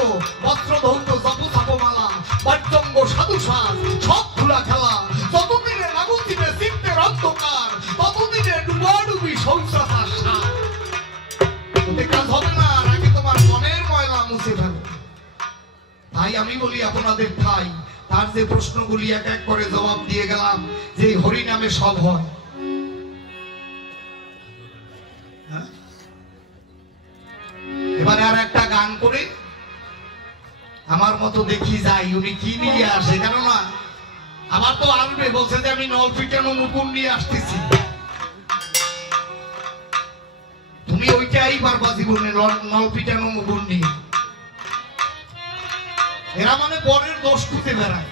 বস্ত্র ধৌত, জপ মালা, বাদ্যঙ্গ সাধু সাজ, সব খোলা খেলা, যতদিনে লাগু দিবে চিত্তের অন্ধকার, ততদিনে ডুবাডুবি সংসার সার। ওতে কাজ হবে না, আগে তোমার মনের ময়লা মুছে ফেলো। তাই আমি বলি আপনাদের ঠাই, তার যে প্রশ্নগুলি এক এক করে জবাব দিয়ে গেলাম যে হরি নামে সব হয়। এবারে আর একটা গান করে আমার মতো দেখি যাই উনি কি নিয়ে আসে, কেননা আমার তো আসবে বলছে যে আমি নল পিটানো মুকুন নিয়ে আসতেছি। তুমি ওইটাই পারবা জীবনে, নল পিটানো মুকুন নিয়ে। এরা মানে পরের দোষ খুঁজে বেড়ায়।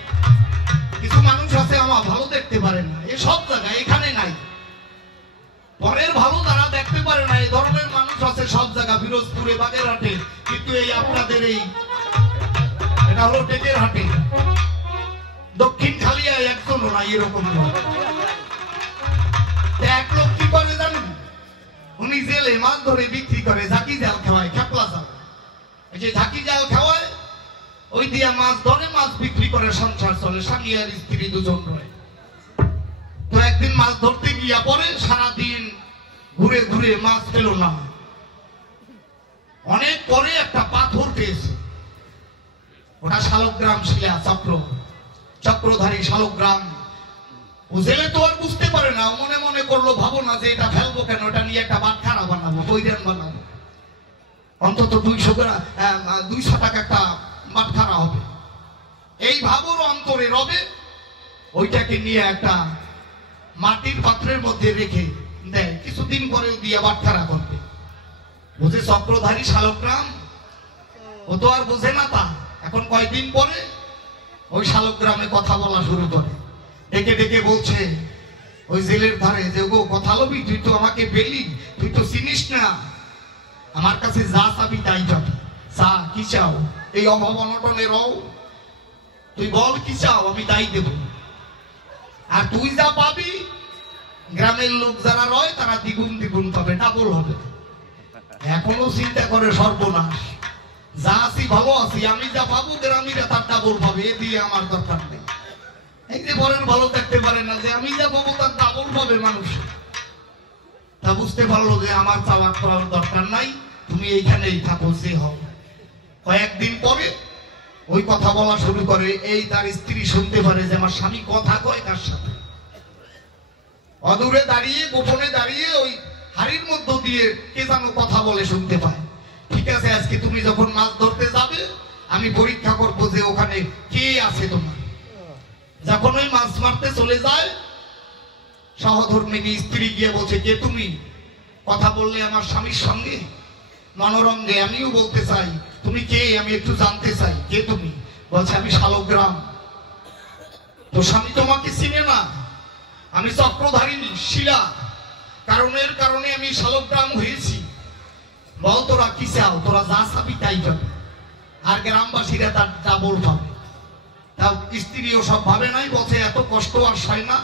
কিছু মানুষ আছে আমার ভালো দেখতে পারে না, এ সব জায়গায়, এখানে নাই। পরের ভালো তারা দেখতে পারে না, এই ধরনের মানুষ আছে সব জায়গা, ফিরোজপুরে, বাগেরহাটে। কিন্তু এই আপনাদের এই এটা হলো টেকেরহাটে, দক্ষিণ খালিয়ায় একজনও নাই এরকম। এক লোক কি করে জানেন, উনি জেলে মাছ ধরে বিক্রি করে, ঝাঁকি জাল খাওয়ায়, খেপলা জাল। এই যে ঝাঁকি জাল খাওয়ায়, ওই দিয়া মাছ ধরে, মাছ বিক্রি করে, সংসার চলে, স্বামী আর স্ত্রী দুজন রয়। তো একদিন মাছ ধরতে গিয়া পরে সারাদিন ঘুরে ঘুরে মাছ পেল না। অনেক পরে একটা পাথর পেয়েছে, ওটা শালগ্রাম শিলা, চক্রধারী শালগ্রাম। ও জেলে তো আর বুঝতে পারে না, মনে মনে করলো, ভাবো না যে এটা ফেলবো কেন, এটা নিয়ে একটা বাটখারা বানাবো, বৈরান বানাবো, অন্তত 200 টাকা একটা বাটখারা হবে। এই ভাবর অন্তরে রবে, ওইটাকে নিয়ে একটা মাটির পাত্রের মধ্যে রেখে দেয়। কিছুদিন পরে দিয়ে বাটখারা করবে। বুঝে চক্রধারী শালগ্রাম, ও তো আর বোঝে না তা। এখন কয়েকদিন পরে ওই শালগ্রামে কথা বলা শুরু করে, ডেকে ডেকে বলছে ওই জেলের ধারে যে, গো কথা লবি, তুই তো আমাকে পেলি, তুই তো চিনিস না, আমার কাছে যা চাবি তাই পাবি। চা কি চাও, এই অভাব অনটনে রও, তুই বল কি চাও, আমি তাই দেব। আর তুই যা পাবি, গ্রামের লোক যারা রয় তারা দ্বিগুণ দ্বিগুণ পাবে, ডাবল হবে। এখনো চিন্তা করে সর্বনাশ, যা আছি ভালো আছি, আমি যা পাবো গ্রামীরা তার ডাবল পাবে, এ দিয়ে আমার দরকার নেই। এই যে পরের ভালো দেখতে পারে না, যে আমি যা পাবো তার ডাবল পাবে মানুষ। তা বুঝতে পারলো যে আমার চাওয়া করার দরকার নাই, তুমি এইখানেই থাকো, যে হও। কয়েকদিন পরে ওই কথা বলা শুরু করে। এই তার স্ত্রী শুনতে পারে যে আমার স্বামী কথা কয় কার সাথে। অদূরে দাঁড়িয়ে, গোপনে দাঁড়িয়ে ওই হাড়ির মধ্য দিয়ে কে যেন কথা বলে শুনতে পায়। ঠিক আছে, আজকে তুমি যখন মাছ ধরতে যাবে, আমি পরীক্ষা করবো যে ওখানে কে আছে তোমার। যখন ওই মাছ মারতে চলে যায়, সহধর্মিনী স্ত্রী গিয়ে বলছে, কে তুমি? কথা বললে আমার স্বামীর সঙ্গে মনোরঙ্গে। আমিও বলতে চাই, তুমি কে, আমি একটু জানতে চাই, কে তুমি? বলছে, আমি শালগ্রাম। তো স্বামী তোমাকে চিনে না? আমি চক্রধারী শিলা, কারণের কারণে আমি শালগ্রাম হয়েছি। বল তোরা কি চাও, তোরা যা চাবি তাই পাবে, আর গ্রামবাসীরা তার ডাবল পাবে। তাও স্ত্রীও সব ভাবে নাই, বলছে এত কষ্ট আর সয় না,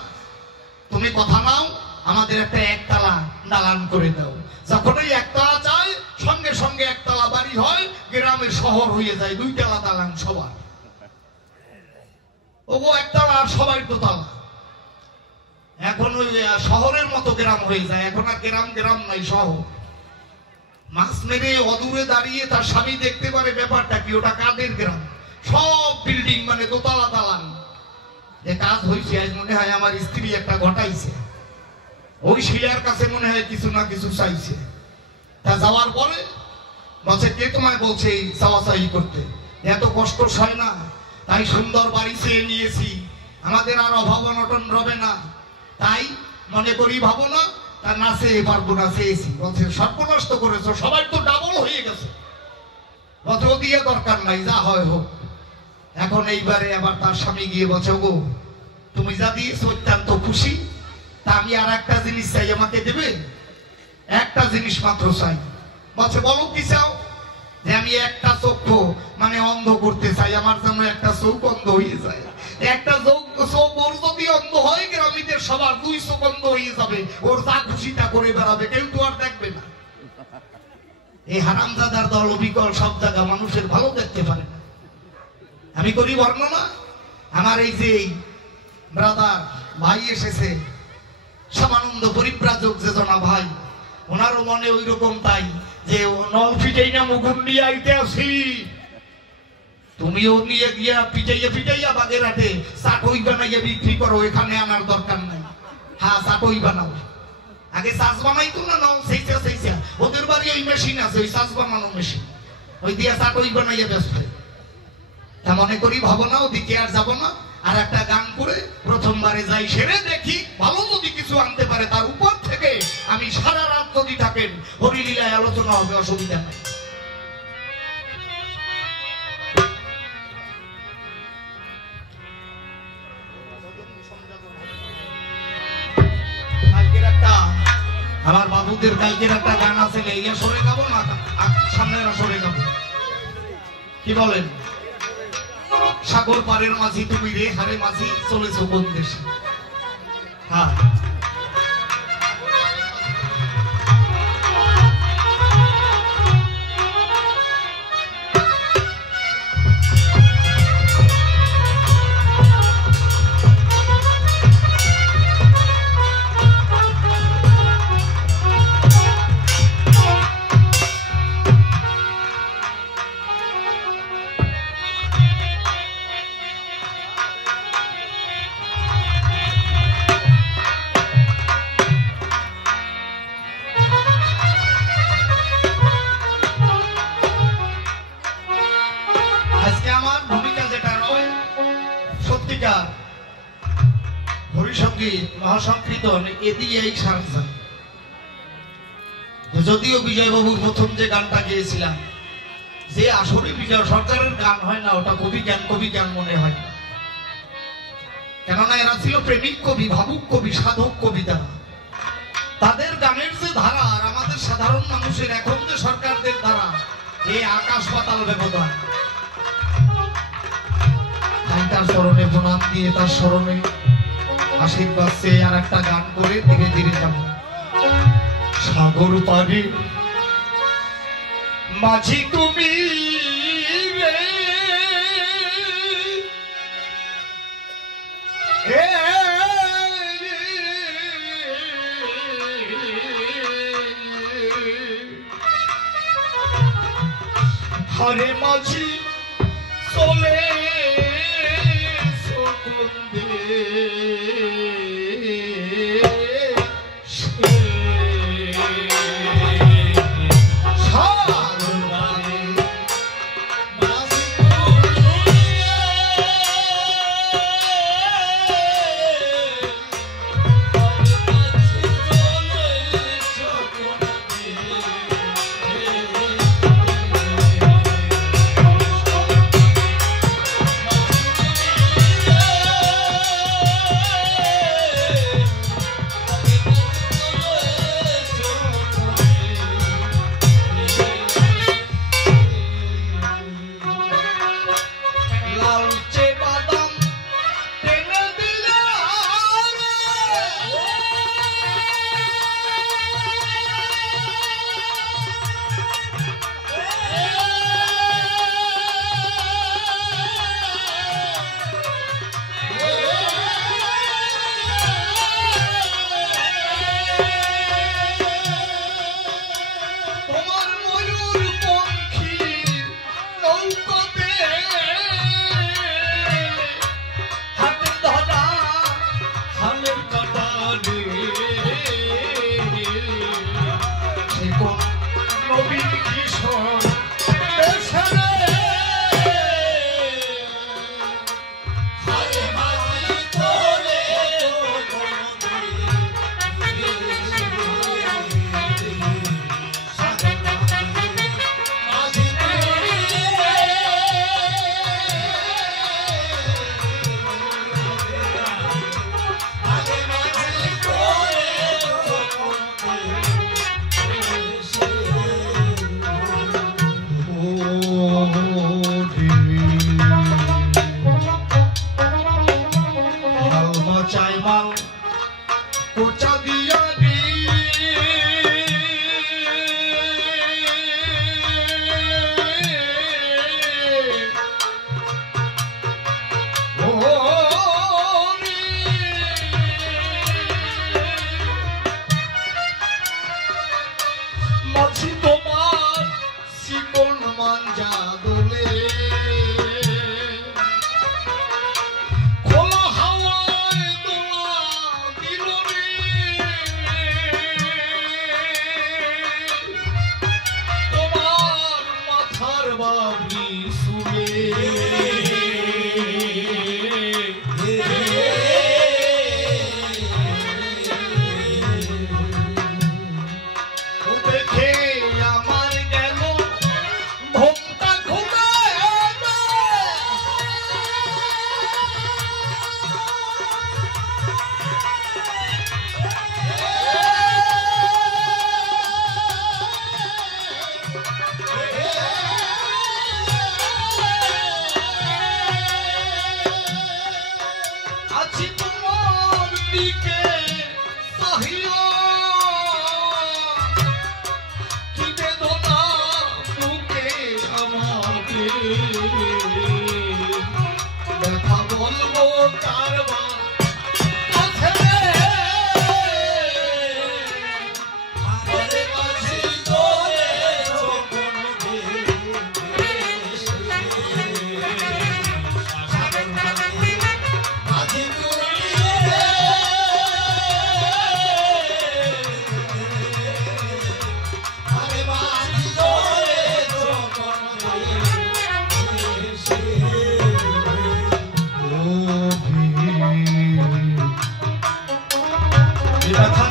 তুমি কথা নাও, আমাদের একটা একতলা দালান করে দাও। যখন ওই একতলা চায়, সঙ্গে সঙ্গে একতলা বাড়ি হয়, গ্রামের শহর হয়ে যায়, 2 তলা দালান সবার। ওগো একতলা আর সবাই দোতলা। এখন ওই শহরের মতো গ্রাম হয়ে যায়, এখন আর গ্রাম নাই, শহর। মাছ মেরে অদূরে দাঁড়িয়ে তার স্বামী দেখতে পারে ব্যাপারটা কি, ওটা কাদের গ্রাম, সব বিল্ডিং, মানে দোতলা দালান। যে কাজ হয়েছে, আজ মনে হয় আমার স্ত্রী একটা ঘটাইছে, ওই শিলার কাছে মনে হয় কিছু না কিছু চাইছে। তা যাওয়ার পরে বলছে, কে তোমায় বলছে এই চাওয়াচাই করতে? এত কষ্ট সয় না, তাই সুন্দর বাড়ি চেয়ে নিয়েছি, আমাদের আর অভাব অনটন রবে না, তাই মনে করি ভাবো না, তা না চেয়ে পারবো না, চেয়েছি। বলছে, সর্বনষ্ট করেছো, সবাই তো ডাবল হয়ে গেছে। কত দিয়ে দরকার নাই, যা হয় হোক। এখন এইবারে আবার তার স্বামী গিয়ে বলছে, গো তুমি যা দিয়েছো অত্যন্ত খুশি, তা আমি আর একটা জিনিস চাই, আমাকে দেবে? একটা জিনিস মাত্র চাই। বলছে বলো কি চাও? যে আমি একটা চক্ষু মানে অন্ধ করতে চাই, আমার যেন একটা চোখ অন্ধ হয়ে যায়। একটা চোখ ওর যদি অন্ধ হয়, গ্রামীদের সবার দুই চোখ অন্ধ হয়ে যাবে, ওর যা খুশিটা করে বেড়াবে, কেউ তো আর দেখবে না। এই হারামজাদার দল বিকল সব জায়গা মানুষের ভালো দেখতে পারে না। আমি করি বর্ণনা, আমার এই যে ব্রাদার ভাই এসেছে, সমানন্দ পরিব্রাজক যে জনা ভাই, ওনারও মনে ওই রকম তাই যে নল ফিটাই না মুগুর নিয়ে আইতে আসি, তুমিও নিয়ে গিয়া পিটাইয়া পিটাইয়া বাগেরহাটে চাটই বানাইয়া বিক্রি করো, এখানে আনার দরকার নাই। হ্যাঁ চাটই বানাও, আগে চাষ বানাইতো না নল সেইটা সেইটা, ওদের বাড়ি ওই মেশিন আছে, ওই চাষ বানানো মেশিন, ওই দিয়া চাটই বানাইয়া ব্যস্ত। তা মনে করি ভাবো না ওদিকে আর যাবো না, আর একটা গান করে প্রথমবারে যাই, সেরে দেখি ভালো যদি কিছু আনতে পারে, তার উপর থেকে আমি সারা রাত যদি থাকেন হরিলীলায় আলোচনা হবে, অসুবিধা নাই। কালকের একটা আমার বাবুদের কালকের একটা গান আছে, ইয়া সরে গাবো না, সামনের সরে গাবো, কি বলেন? সাগর পারের মাঝি তুমি রে হারে মাঝি, চলেছো কোন দেশে? হ্যাঁ মহাসংকীর্তন এদিকেই সারসা। যদিও বিজয়বাবুর প্রথম যে গানটা গেয়েছিলাম, যে আসলে বিজয় সরকারের গান হয় না, ওটা কবি গান মনে হয়, কেননা এরা ছিল প্রেমিক কবি, ভাবুক কবি, সাধক কবিতা। তাদের গানের যে ধারা আর আমাদের সাধারণ মানুষের এখন যে সরকারদের ধারা, এই আকাশ পাতাল ব্যবধান। তাই তার স্মরণে প্রণাম দিয়ে, তার স্মরণে আশীর্বাদ চেয়ে আর একটা গান করে ধীরে ধীরে যাব। সাগর পারে মাঝি তুমি রে, হারে মাঝি চলে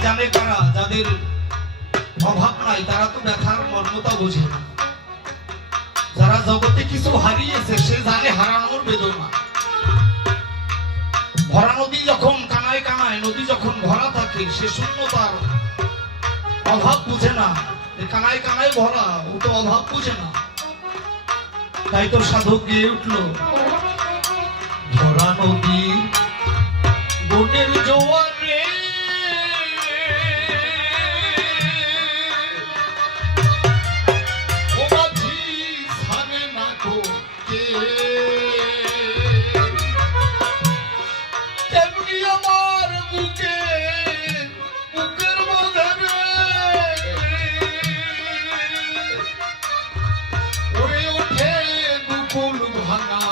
জানে কারা, যাদের অভাব নাই তারা তো ব্যথার মর্মতা বোঝে না। যারা জগতে কিছু হারিয়েছে সে জানে হারানোর বেদনা। ভরা নদী যখন কানায় কানায়, নদী যখন ভরা থাকে সে শূন্যতার অভাব বুঝে না। কানায় কানায় ভরা, ও তো অভাব বুঝে না। তাই তো সাধক গিয়ে উঠলো, ভরা নদী বনের জোয়ারে ও মাঝি ছাড়ে না গো কে, তেমনি আমার বুকে বুকের মধ্যে ওরে ওঠে দুকুল ভাঙা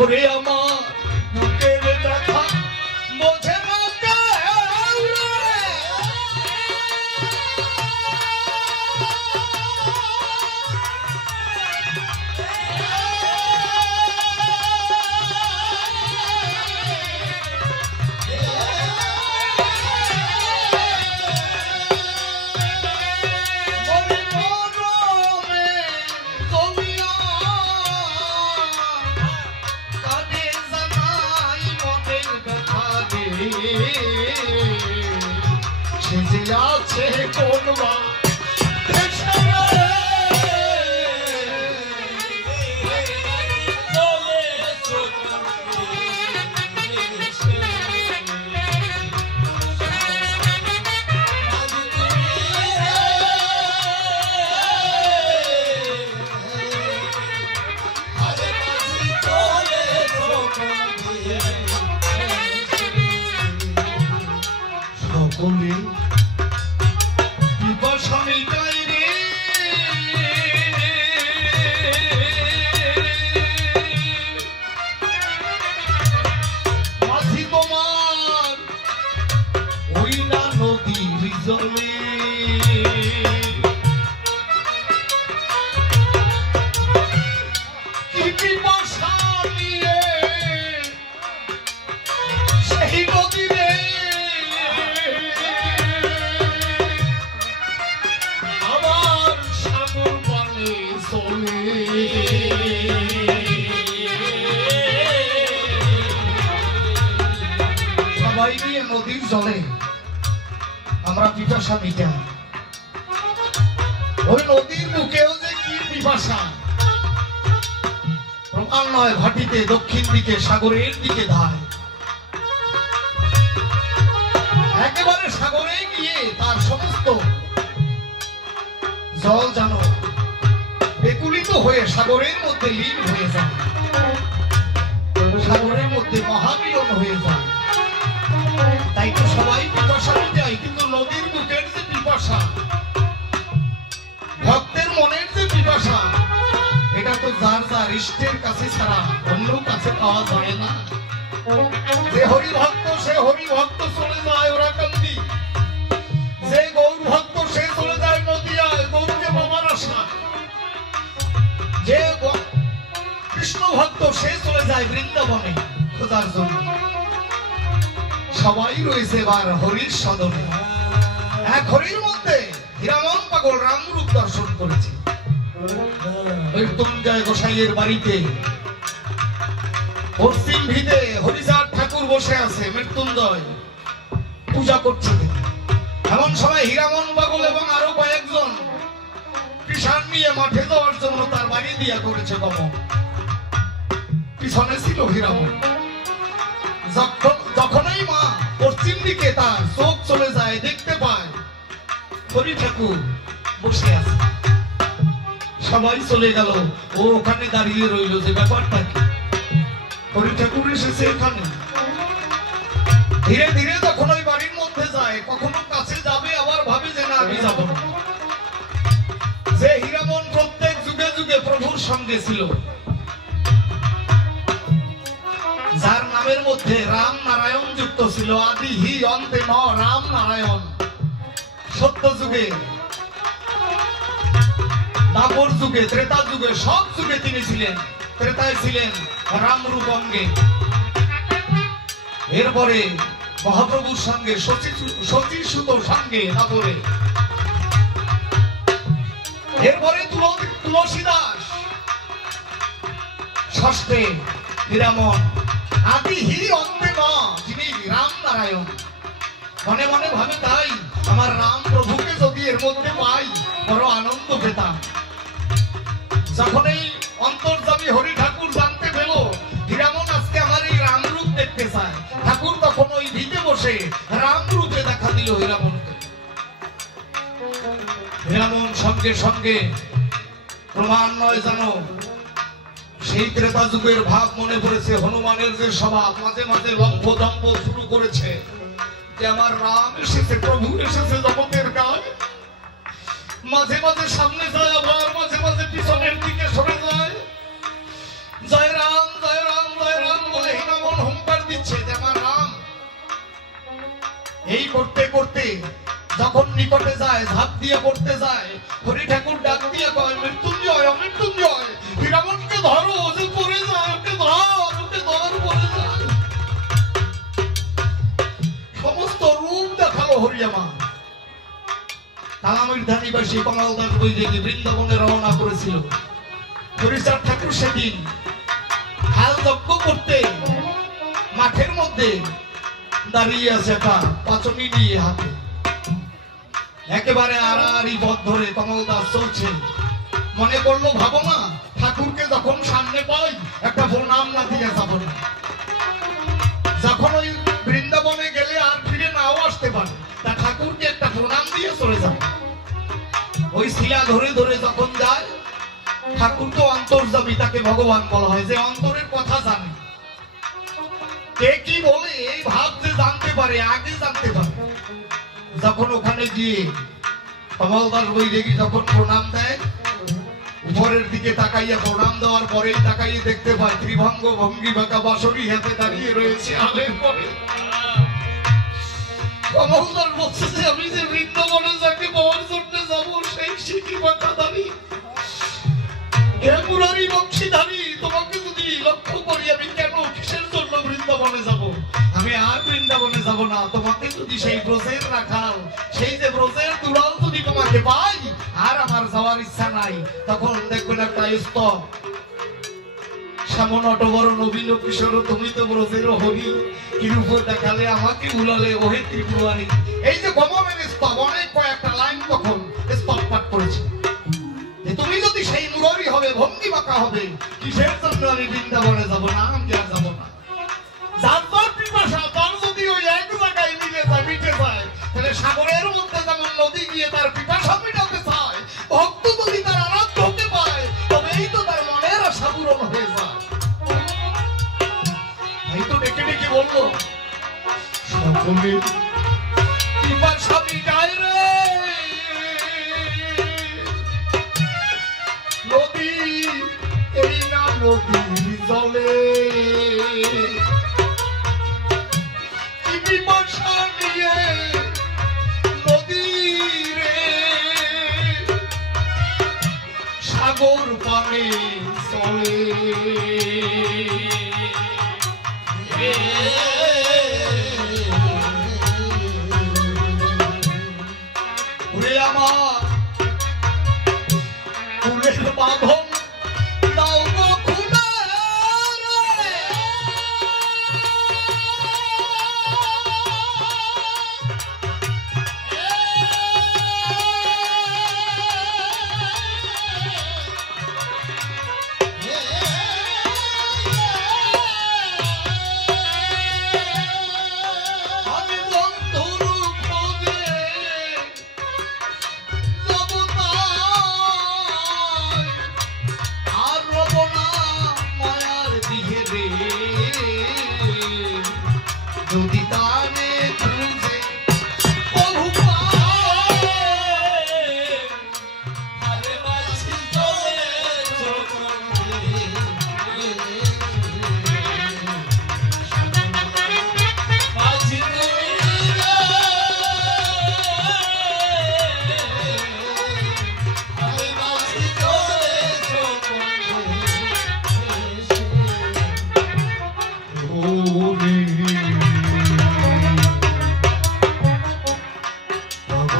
ওরে আমার বুকের ব্যথা বোঝে না আছে কোনবা সকলে মাঝি তোমার ওই না নদীর জলে কি পিপাসা নিয়ে সেই নদীরে আবার সাগর পানে চলে। সবাই নিয়ে নদীর জলে আমরা পিপাসা মিটাই। ওই নদীর বুকেও যে কি পিপাসা প্রমাণ নয়। ভাটিতে দক্ষিণ দিকে সাগরের দিকে ধায়, একেবারে সাগরে গিয়ে তার সমস্ত জল যেন বেকুলিত হয়ে সাগরের মধ্যে লীন হয়ে যায়, সাগরের মধ্যে মহামিলন হয়ে যায়। তাই তো সবাই পিপাসা মিটায়, কিন্তু নদীর বুকের যে পিপাসা, ভক্তের মনের যে পিপাসা, এটা তো যার যার ইষ্টের কাছে ছাড়া অন্য কাছে পাওয়া যায় না। যে হরি ভক্ত সে হরি ভক্ত চলে যায় ওরা কান্দি, যে গৌর ভক্ত সে চলে যায় নদিয়ায় গৌরকে বাবার আশা, যে কৃষ্ণ ভক্ত সে চলে যায় বৃন্দাবনে খোঁজার জন্য। সবাই রয়েছে এবার হরির সদনে। এক হরির মধ্যে হীরামন পাগল রামরূপ দর্শন করেছে। মৃত্যুঞ্জয় গোসাইয়ের বাড়িতে পশ্চিম ভিতে হরিচাঁদ ঠাকুর বসে আছে, মৃত্যুঞ্জয় পূজা করছে। এমন সময় হীরামন পাগল এবং আরো কয়েকজন কিষাণ নিয়ে মাঠে যাওয়ার জন্য তার বাড়ি দিয়া করেছে গমন। পিছনে ছিল হীরামন। যখনই মা পশ্চিম দিকে তার চোখ চলে যায়, দেখতে পায় হরি ঠাকুর বসে আছে। সবাই চলে গেল, ও ওখানে দাঁড়িয়ে রইল, যে ব্যাপারটা কি, হরি ঠাকুর এসেছে এখানে। ধীরে ধীরে যখন ওই বাড়ির মধ্যে যায়, কখনো কাছে যাবে আবার ভাবে যে না আমি যাব না। যে হীরামন প্রত্যেক যুগে যুগে প্রভুর সঙ্গে ছিল, যার নামের মধ্যে রাম নারায়ণ যুক্ত ছিল, আদি হি অন্তে ন রাম নারায়ণ, সত্য যুগে দাপর যুগে, ত্রেতা যুগে, সব যুগে তিনি ছিলেন। ত্রেতায় ছিলেন রামরূপ অঙ্গে, এরপরে মহাপ্রভুর সঙ্গে শচীসূতর সঙ্গে দাপরে, এরপরে তুলসীদাস, ষষ্ঠে হীরামন, আদি হি অন্তে ন, যিনি রাম নারায়ণ। মনে মনে ভাবে তাই আমার রাম প্রভুকে যদি এর মধ্যে পাই বড় আনন্দ পেতাম। যখন এই অন্তর্যামী হরি ঠাকুর জানতে পেল হীরামন আজকে আমার এই রাম রূপ দেখতে চায়, ঠাকুর তখন ওই ভিতে বসে রাম রূপে দেখা দিল হীরামনকে। হীরামন সঙ্গে সঙ্গে প্রমাণ নয় জানো, সেই ত্রেতা যুগের ভাব মনে পড়েছে। হনুমানের যে স্বভাব, মাঝে মাঝে লম্ফ দম্ভ শুরু করেছে যে আমার রাম এসেছে, প্রভু এসেছে জগতের গায়ে। মাঝে মাঝে সামনে যায়, আবার মাঝে মাঝে পিছনের দিকে সরে যায়। জয় রাম জয় রাম জয় রাম বলে হীরামন হুঙ্কার দিচ্ছে যে আমার রাম। এই করতে করতে যখন নিকটে যায়, ঝাঁপ দিয়ে পড়তে যায়, হরি ঠাকুর ডাক দিয়ে কয় মৃত্যুঞ্জয় অমৃত্যুঞ্জয়, হীরামনকে ধরো, যে পড়ে যায়, ওকে ধর, ওকে ধর, পড়ে যায়। সমস্ত রূপ দেখালো হরি আমার। কালামের ধানিবাসী কমলদাস বৈদেহী বৃন্দাবনে রওনা করেছিল। হরিচাঁদ ঠাকুর সেদিন হাল যজ্ঞ করতে মাঠের মধ্যে দাঁড়িয়ে আছে, একটা পাচনি নিয়ে হাতে, একেবারে আড়াআড়ি পথ ধরে কমলদাস চলছে। মনে করলো ভাবনা, ঠাকুরকে যখন সামনে পাই একটা প্রণাম না দিয়ে যাব না। যখন ওই বৃন্দাবনে গেলে আর ফিরে নাও আসতে পারে, তা ঠাকুরকে একটা প্রণাম দিয়ে চলে যায়। ওই শিলা ধরে ধরে যখন যায়, ঠাকুর তো অন্তর্যামী, তাকে ভগবান বলা হয়, যে অন্তরের কথা জানে। কে কি বলে এই ভাব যে জানতে পারে, আগে জানতে পারে। যখন ওখানে গিয়ে কমলদাস বৈদেহী যখন প্রণাম দেয়, উপরের দিকে তাকাইয়া প্রণাম দেওয়ার পরেই তাকাইয়ে দেখতে পায় ত্রিভঙ্গ ভঙ্গি বাঁকা বাঁশরি হাতে দাঁড়িয়ে রয়েছে আলের পরে। কমলদাস বলছে যে আমি যে বৃন্দাবনে যাকে পাওয়ার জন্য যাবো, সেই সিকি বাঁকা দাঁড়িয়ে, হে মুরারি বংশীধারী, তোমাকে যদি লক্ষ্য করি আমি কেন কিসের জন্য বৃন্দাবনে যাব? আমি আর বৃন্দাবনে যাব না। তোমাকে যদি সেই ব্রজের রাখাল, সেই যে ব্রজের দুলাল যদি তোমাকে পাই, আর আমার যাওয়ার ইচ্ছা নাই। তখন দেখবেন একটা স্তব, সামন অত বড় নবীন কিশোর, তুমি তো ব্রজের হরি, কি রূপ দেখালে আমাকে ভুলালে ওহে ত্রিপুরারি। এই যে গমনের স্তব, অনেক কয়েকটা লাইন তখন স্তব পাঠ করেছে। তুমি যদি সেই মুরারি হবে, ভঙ্গি বাঁকা হবে, কিসের জন্য আমি বৃন্দাবনে যাব না? আমি আর যাব না। যার পিপাসা, তার যদি ওই এক জায়গায় মিলে যায়, মিটে যায়, তাহলে সাগরের মধ্যে যেমন নদী গিয়ে তার পিপাসা মেটাতে চায়, ভক্ত যদি তার আরাধ্য হতে পায়, তবেই তো তার মনের আশা পূরণ হয়ে যায়। এই তো ডেকে ডেকে বললো, সকলে পিপাসা মিটায় রে নদী, এই না নদী জলে, পিপাসা নিয়ে নদী রে সাগর পানে চলে। ওরে আমার ফুলের বাঁধন দাও গো খুলে,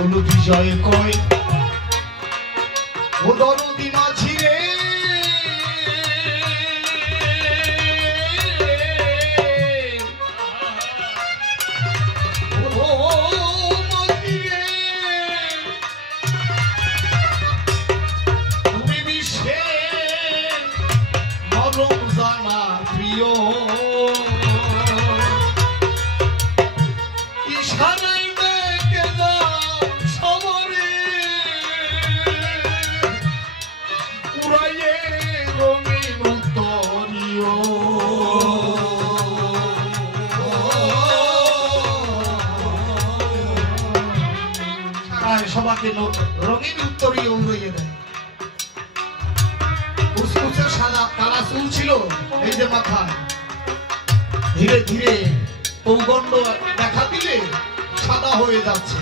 হলো বিজয় কয় ও দরদি মাঝি রে তুমি বিশ্বের মরম জানা প্রিয় ইশারায় ডেকে দাও সবরে উড়াইয়ে রঙিন উত্তরীয় সবাকে রঙিন উত্তরীয় উড়িয়ে দেয় কুচকুচে সাদা কালা চুল ছিল এই যে মাথায় ধীরে ধীরে পৌগণ্ড দেখা দিলে সাদা হয়ে যাচ্ছে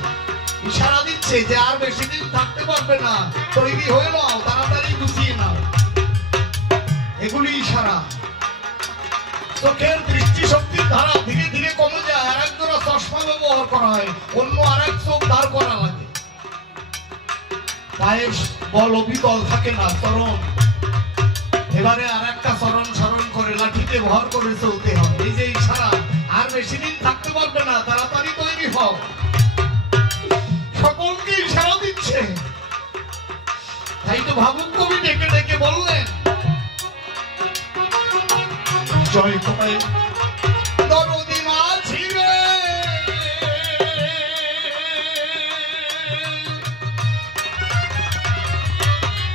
ইশারা দিচ্ছে যে আর বেশি দিন থাকতে পারবে না তৈরি হয়ে নাও তাড়াতাড়ি গুছিয়ে নাও এগুলি ইশারা চোখের দৃষ্টিশক্তির ধারা ধীরে ধীরে কমে যায় আর এক জোড়া চশমা ব্যবহার করা হয় অন্য আর এক চোখ দাঁড় করা লাগে পায়ের বল অবিকল থাকে না চরণ এবারে আর একটা চরণ স্মরণ করে লাঠিতে ভর করে চলতে হবে এই যে ইশারা আর বেশি দিন থাকতে পারবে না তাড়াতাড়ি তৈরি হও সকলকে ইশারা দিচ্ছে তাই তো ভাবুক কবি ডেকে ডেকে বললেন জয় কয় দরদি মাঝি রে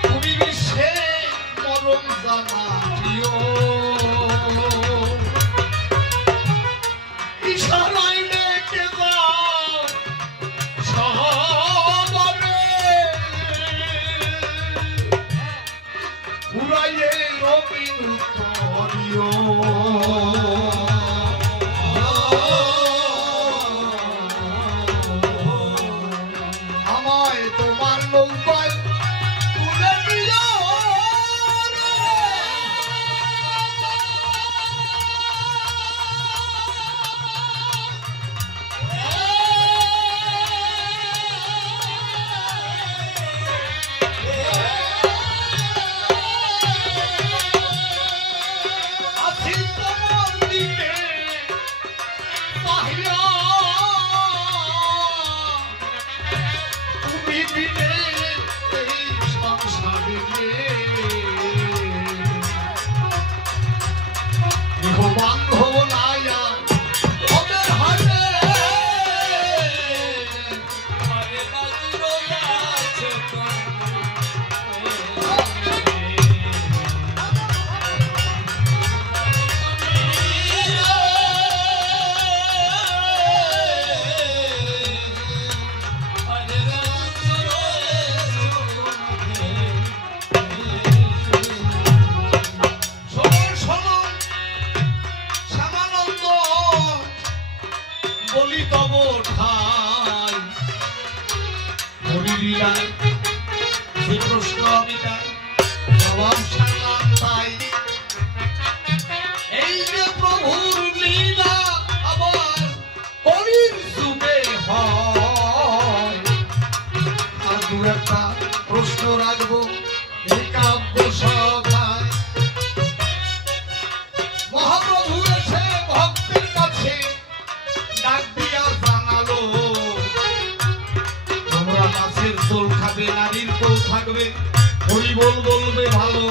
তুমি বিশ্বের মরম জানা প্রিয় ইশারায় ডেকে দাও সবরে উড়াইয়ে রঙিন উত্তরীয় আমায় তোমার নৌকায় তুলে নিও আছি তোমার দিকে চাহিয়া তুমি বিনে এই সংসারে বান্ধব নাইয়া ওদের হাতে বলি তব ঠাই হরিলীলায় যে প্রশ্ন আমি তাই জবাব সারলাম তাই এই যে প্রভুর লীলা আবার কলির যুগে হয় আর দু একটা প্রশ্ন রাখবো এই কাব্য সভায় মহাপ্রভু এসে ভক্তের কাছে ডাক দিয়া জানালো তোমরা মাছের ঝোল খাবে নারীর কোল থাকবে হরিবোল বলবে ভালো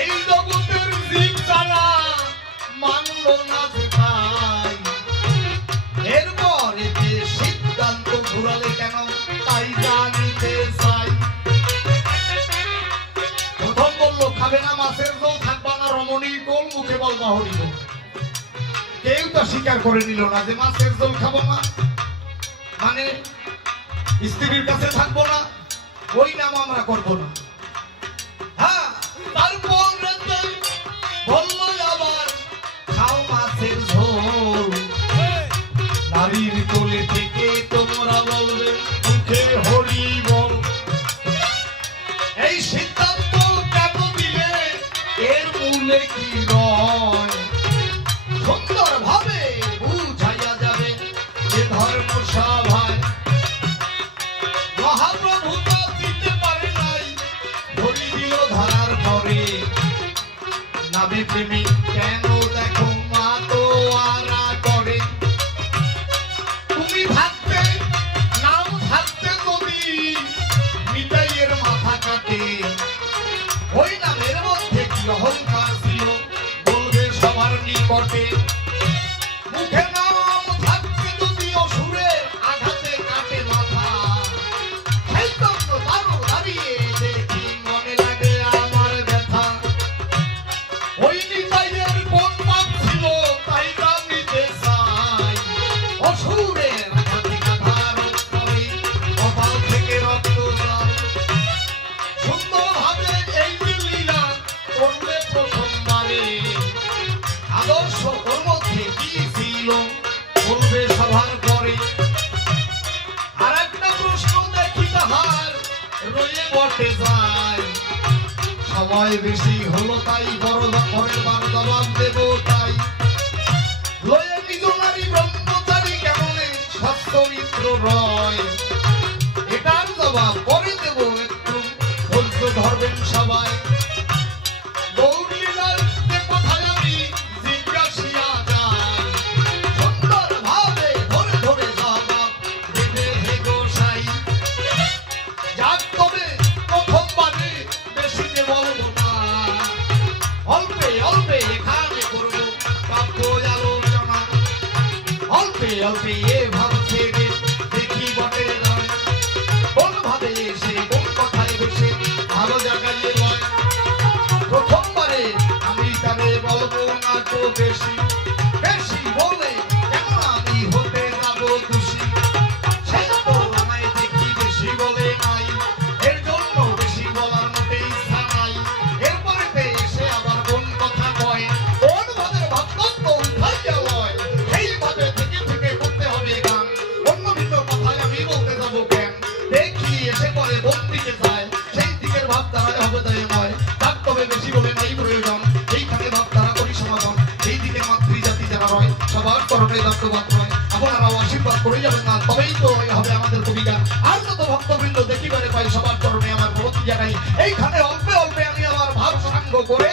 এই জগতের জীব তারা মানল না ভাই এরপর এতে সিদ্ধান্ত ঘুরালে কেন তাই জানিতে চাই প্রথম বললো খাবে না মাছের ঝোল থাকবা না রমণীর কোল মুখে বলবা হরিবোল কেউ তো স্বীকার করে নিল না যে মাছের ঝোল খাবো না মানে স্ত্রীর কাছে থাকবো না ওই নাম আমরা করবো না হ্যাঁ তারপর বললো আবার খাও মাছের ঝোল নারীর কোলে থেকে তোমরা বলবে মুখে হরিবোল এই সিদ্ধান্ত কেন দিলে এর মূলে কি রয় সুন্দর ভাবে বুঝাইয়া যাবে যে ধর্ম সভায় মহাপ্রভু তো দিতে পারে নাই ধরি দিল ধারার পরে নাবে প্রেমী কেন দেখো মা তো আরা করে তুমি থাকতে নাম থাকতে যদি মিটাইয়ের মাথা কাটে ওই নামের মধ্যে কি অহংকার ছিল বলবে সবার নিকটে মুখে নাম থাকতে যদি অসুরের আঘাতে কাটে মাথা সেই জন্য তারও দাঁড়িয়ে দেখি মনে লাগে আমার ব্যথা ওই নিতাইয়ের কোন পাপ ছিল তাই দাম নিতে চাই অসুরের আঘাতে কাঁধার করে কপাল থেকে রক্ত যায় সুন্দরভাবে এই যে লীলা করলে প্রথমবারে আদর্শ ওর মধ্যে কি ছিল বলবে সবার পরে আর একটা প্রশ্ন দেখি তাহার রয়ে বটে যায় সময় বেশি হলো তাই বড় পরের বার জবাব দেব তাই লয়ে নিজ নারী ব্রহ্মচারী কেমনে সত্য মিত্র রয় এটার জবাব পরে দেব একটু ধৈর্য ধরবেন সবাই গৌরলীলার যে কথায় আমি জিজ্ঞাসিয়া যাই সুন্দরভাবে ধরে ধরে জবাব দেবে হে গোসাই যাক তবে প্রথমবারে বেশি যে বলবো না অল্পে অল্পে এখানে করবো কাব্য আলোচনা অল্পে অল্পে এ ভাব ছেড়ে দেখি বটে নয় কোন ভাবে এসে কোন কথায় বসে ভালো জায়গায় লয় প্রথমবারে আমি তারে বলবো না তো বেশি বেশি বলে কেন আমি হতে যাব খুশি সেই তো আমায় দেখি বেশি বলে নাই এর জন্য বেশি বলার মতে ইচ্ছা নাই এরপরেতে এসে আবার কোন কথা কয় কোন ভাবে ভাবতত্ত্ব উঠাইয়া লয় এইভাবে থেকে থেকে করতে হবে গান অন্য ভিন্ন কথায় আমি বলতে যাবো কেন দেখি এসে পরে কোন দিকে যায় সেই দিকের ভাব দ্বারাই হবে দয় নয় তার তবে বেশি বলে নাই প্রয়োজন এইখানে ভাব দ্বারা করি সমাধান এই দিকে মাতৃজাতি যারা রয় সবার তরফে দত্তবাদ নয় আপনারাও আশীর্বাদ করে যাবেন না তবেই তো হবে আমাদের কবিতা আর যত ভক্তবৃন্দ দেখিবারে পাই সবার চরণে আমার ভক্তি জানাই এইখানে অল্পে অল্পে আমি আমার ভাব সাঙ্গ করে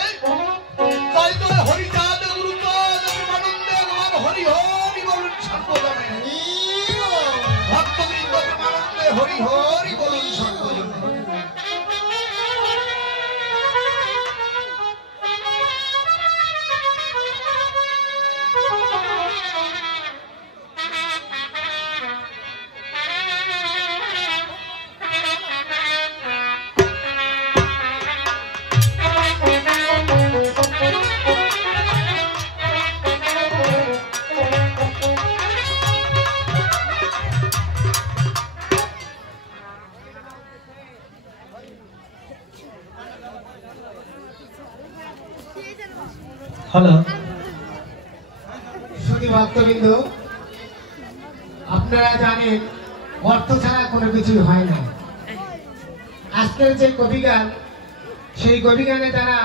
জয় জয় হরিচাঁদ গুরুচাঁদ প্রেমানন্দে আমার হরি হরি বলুন সর্বজনে ভক্তবৃন্দ প্রেমানন্দে হরি হরি বলুন সর্বজনে হ্যালো শুধু ভক্তবৃন্দ আপনারা জানেন অর্থ ছাড়া কোনো কিছু হয় না আজকের যে কবিগান সেই কবিগানে তারা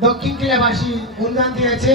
দক্ষিণ টিলাবাসী অনুদান দিয়েছে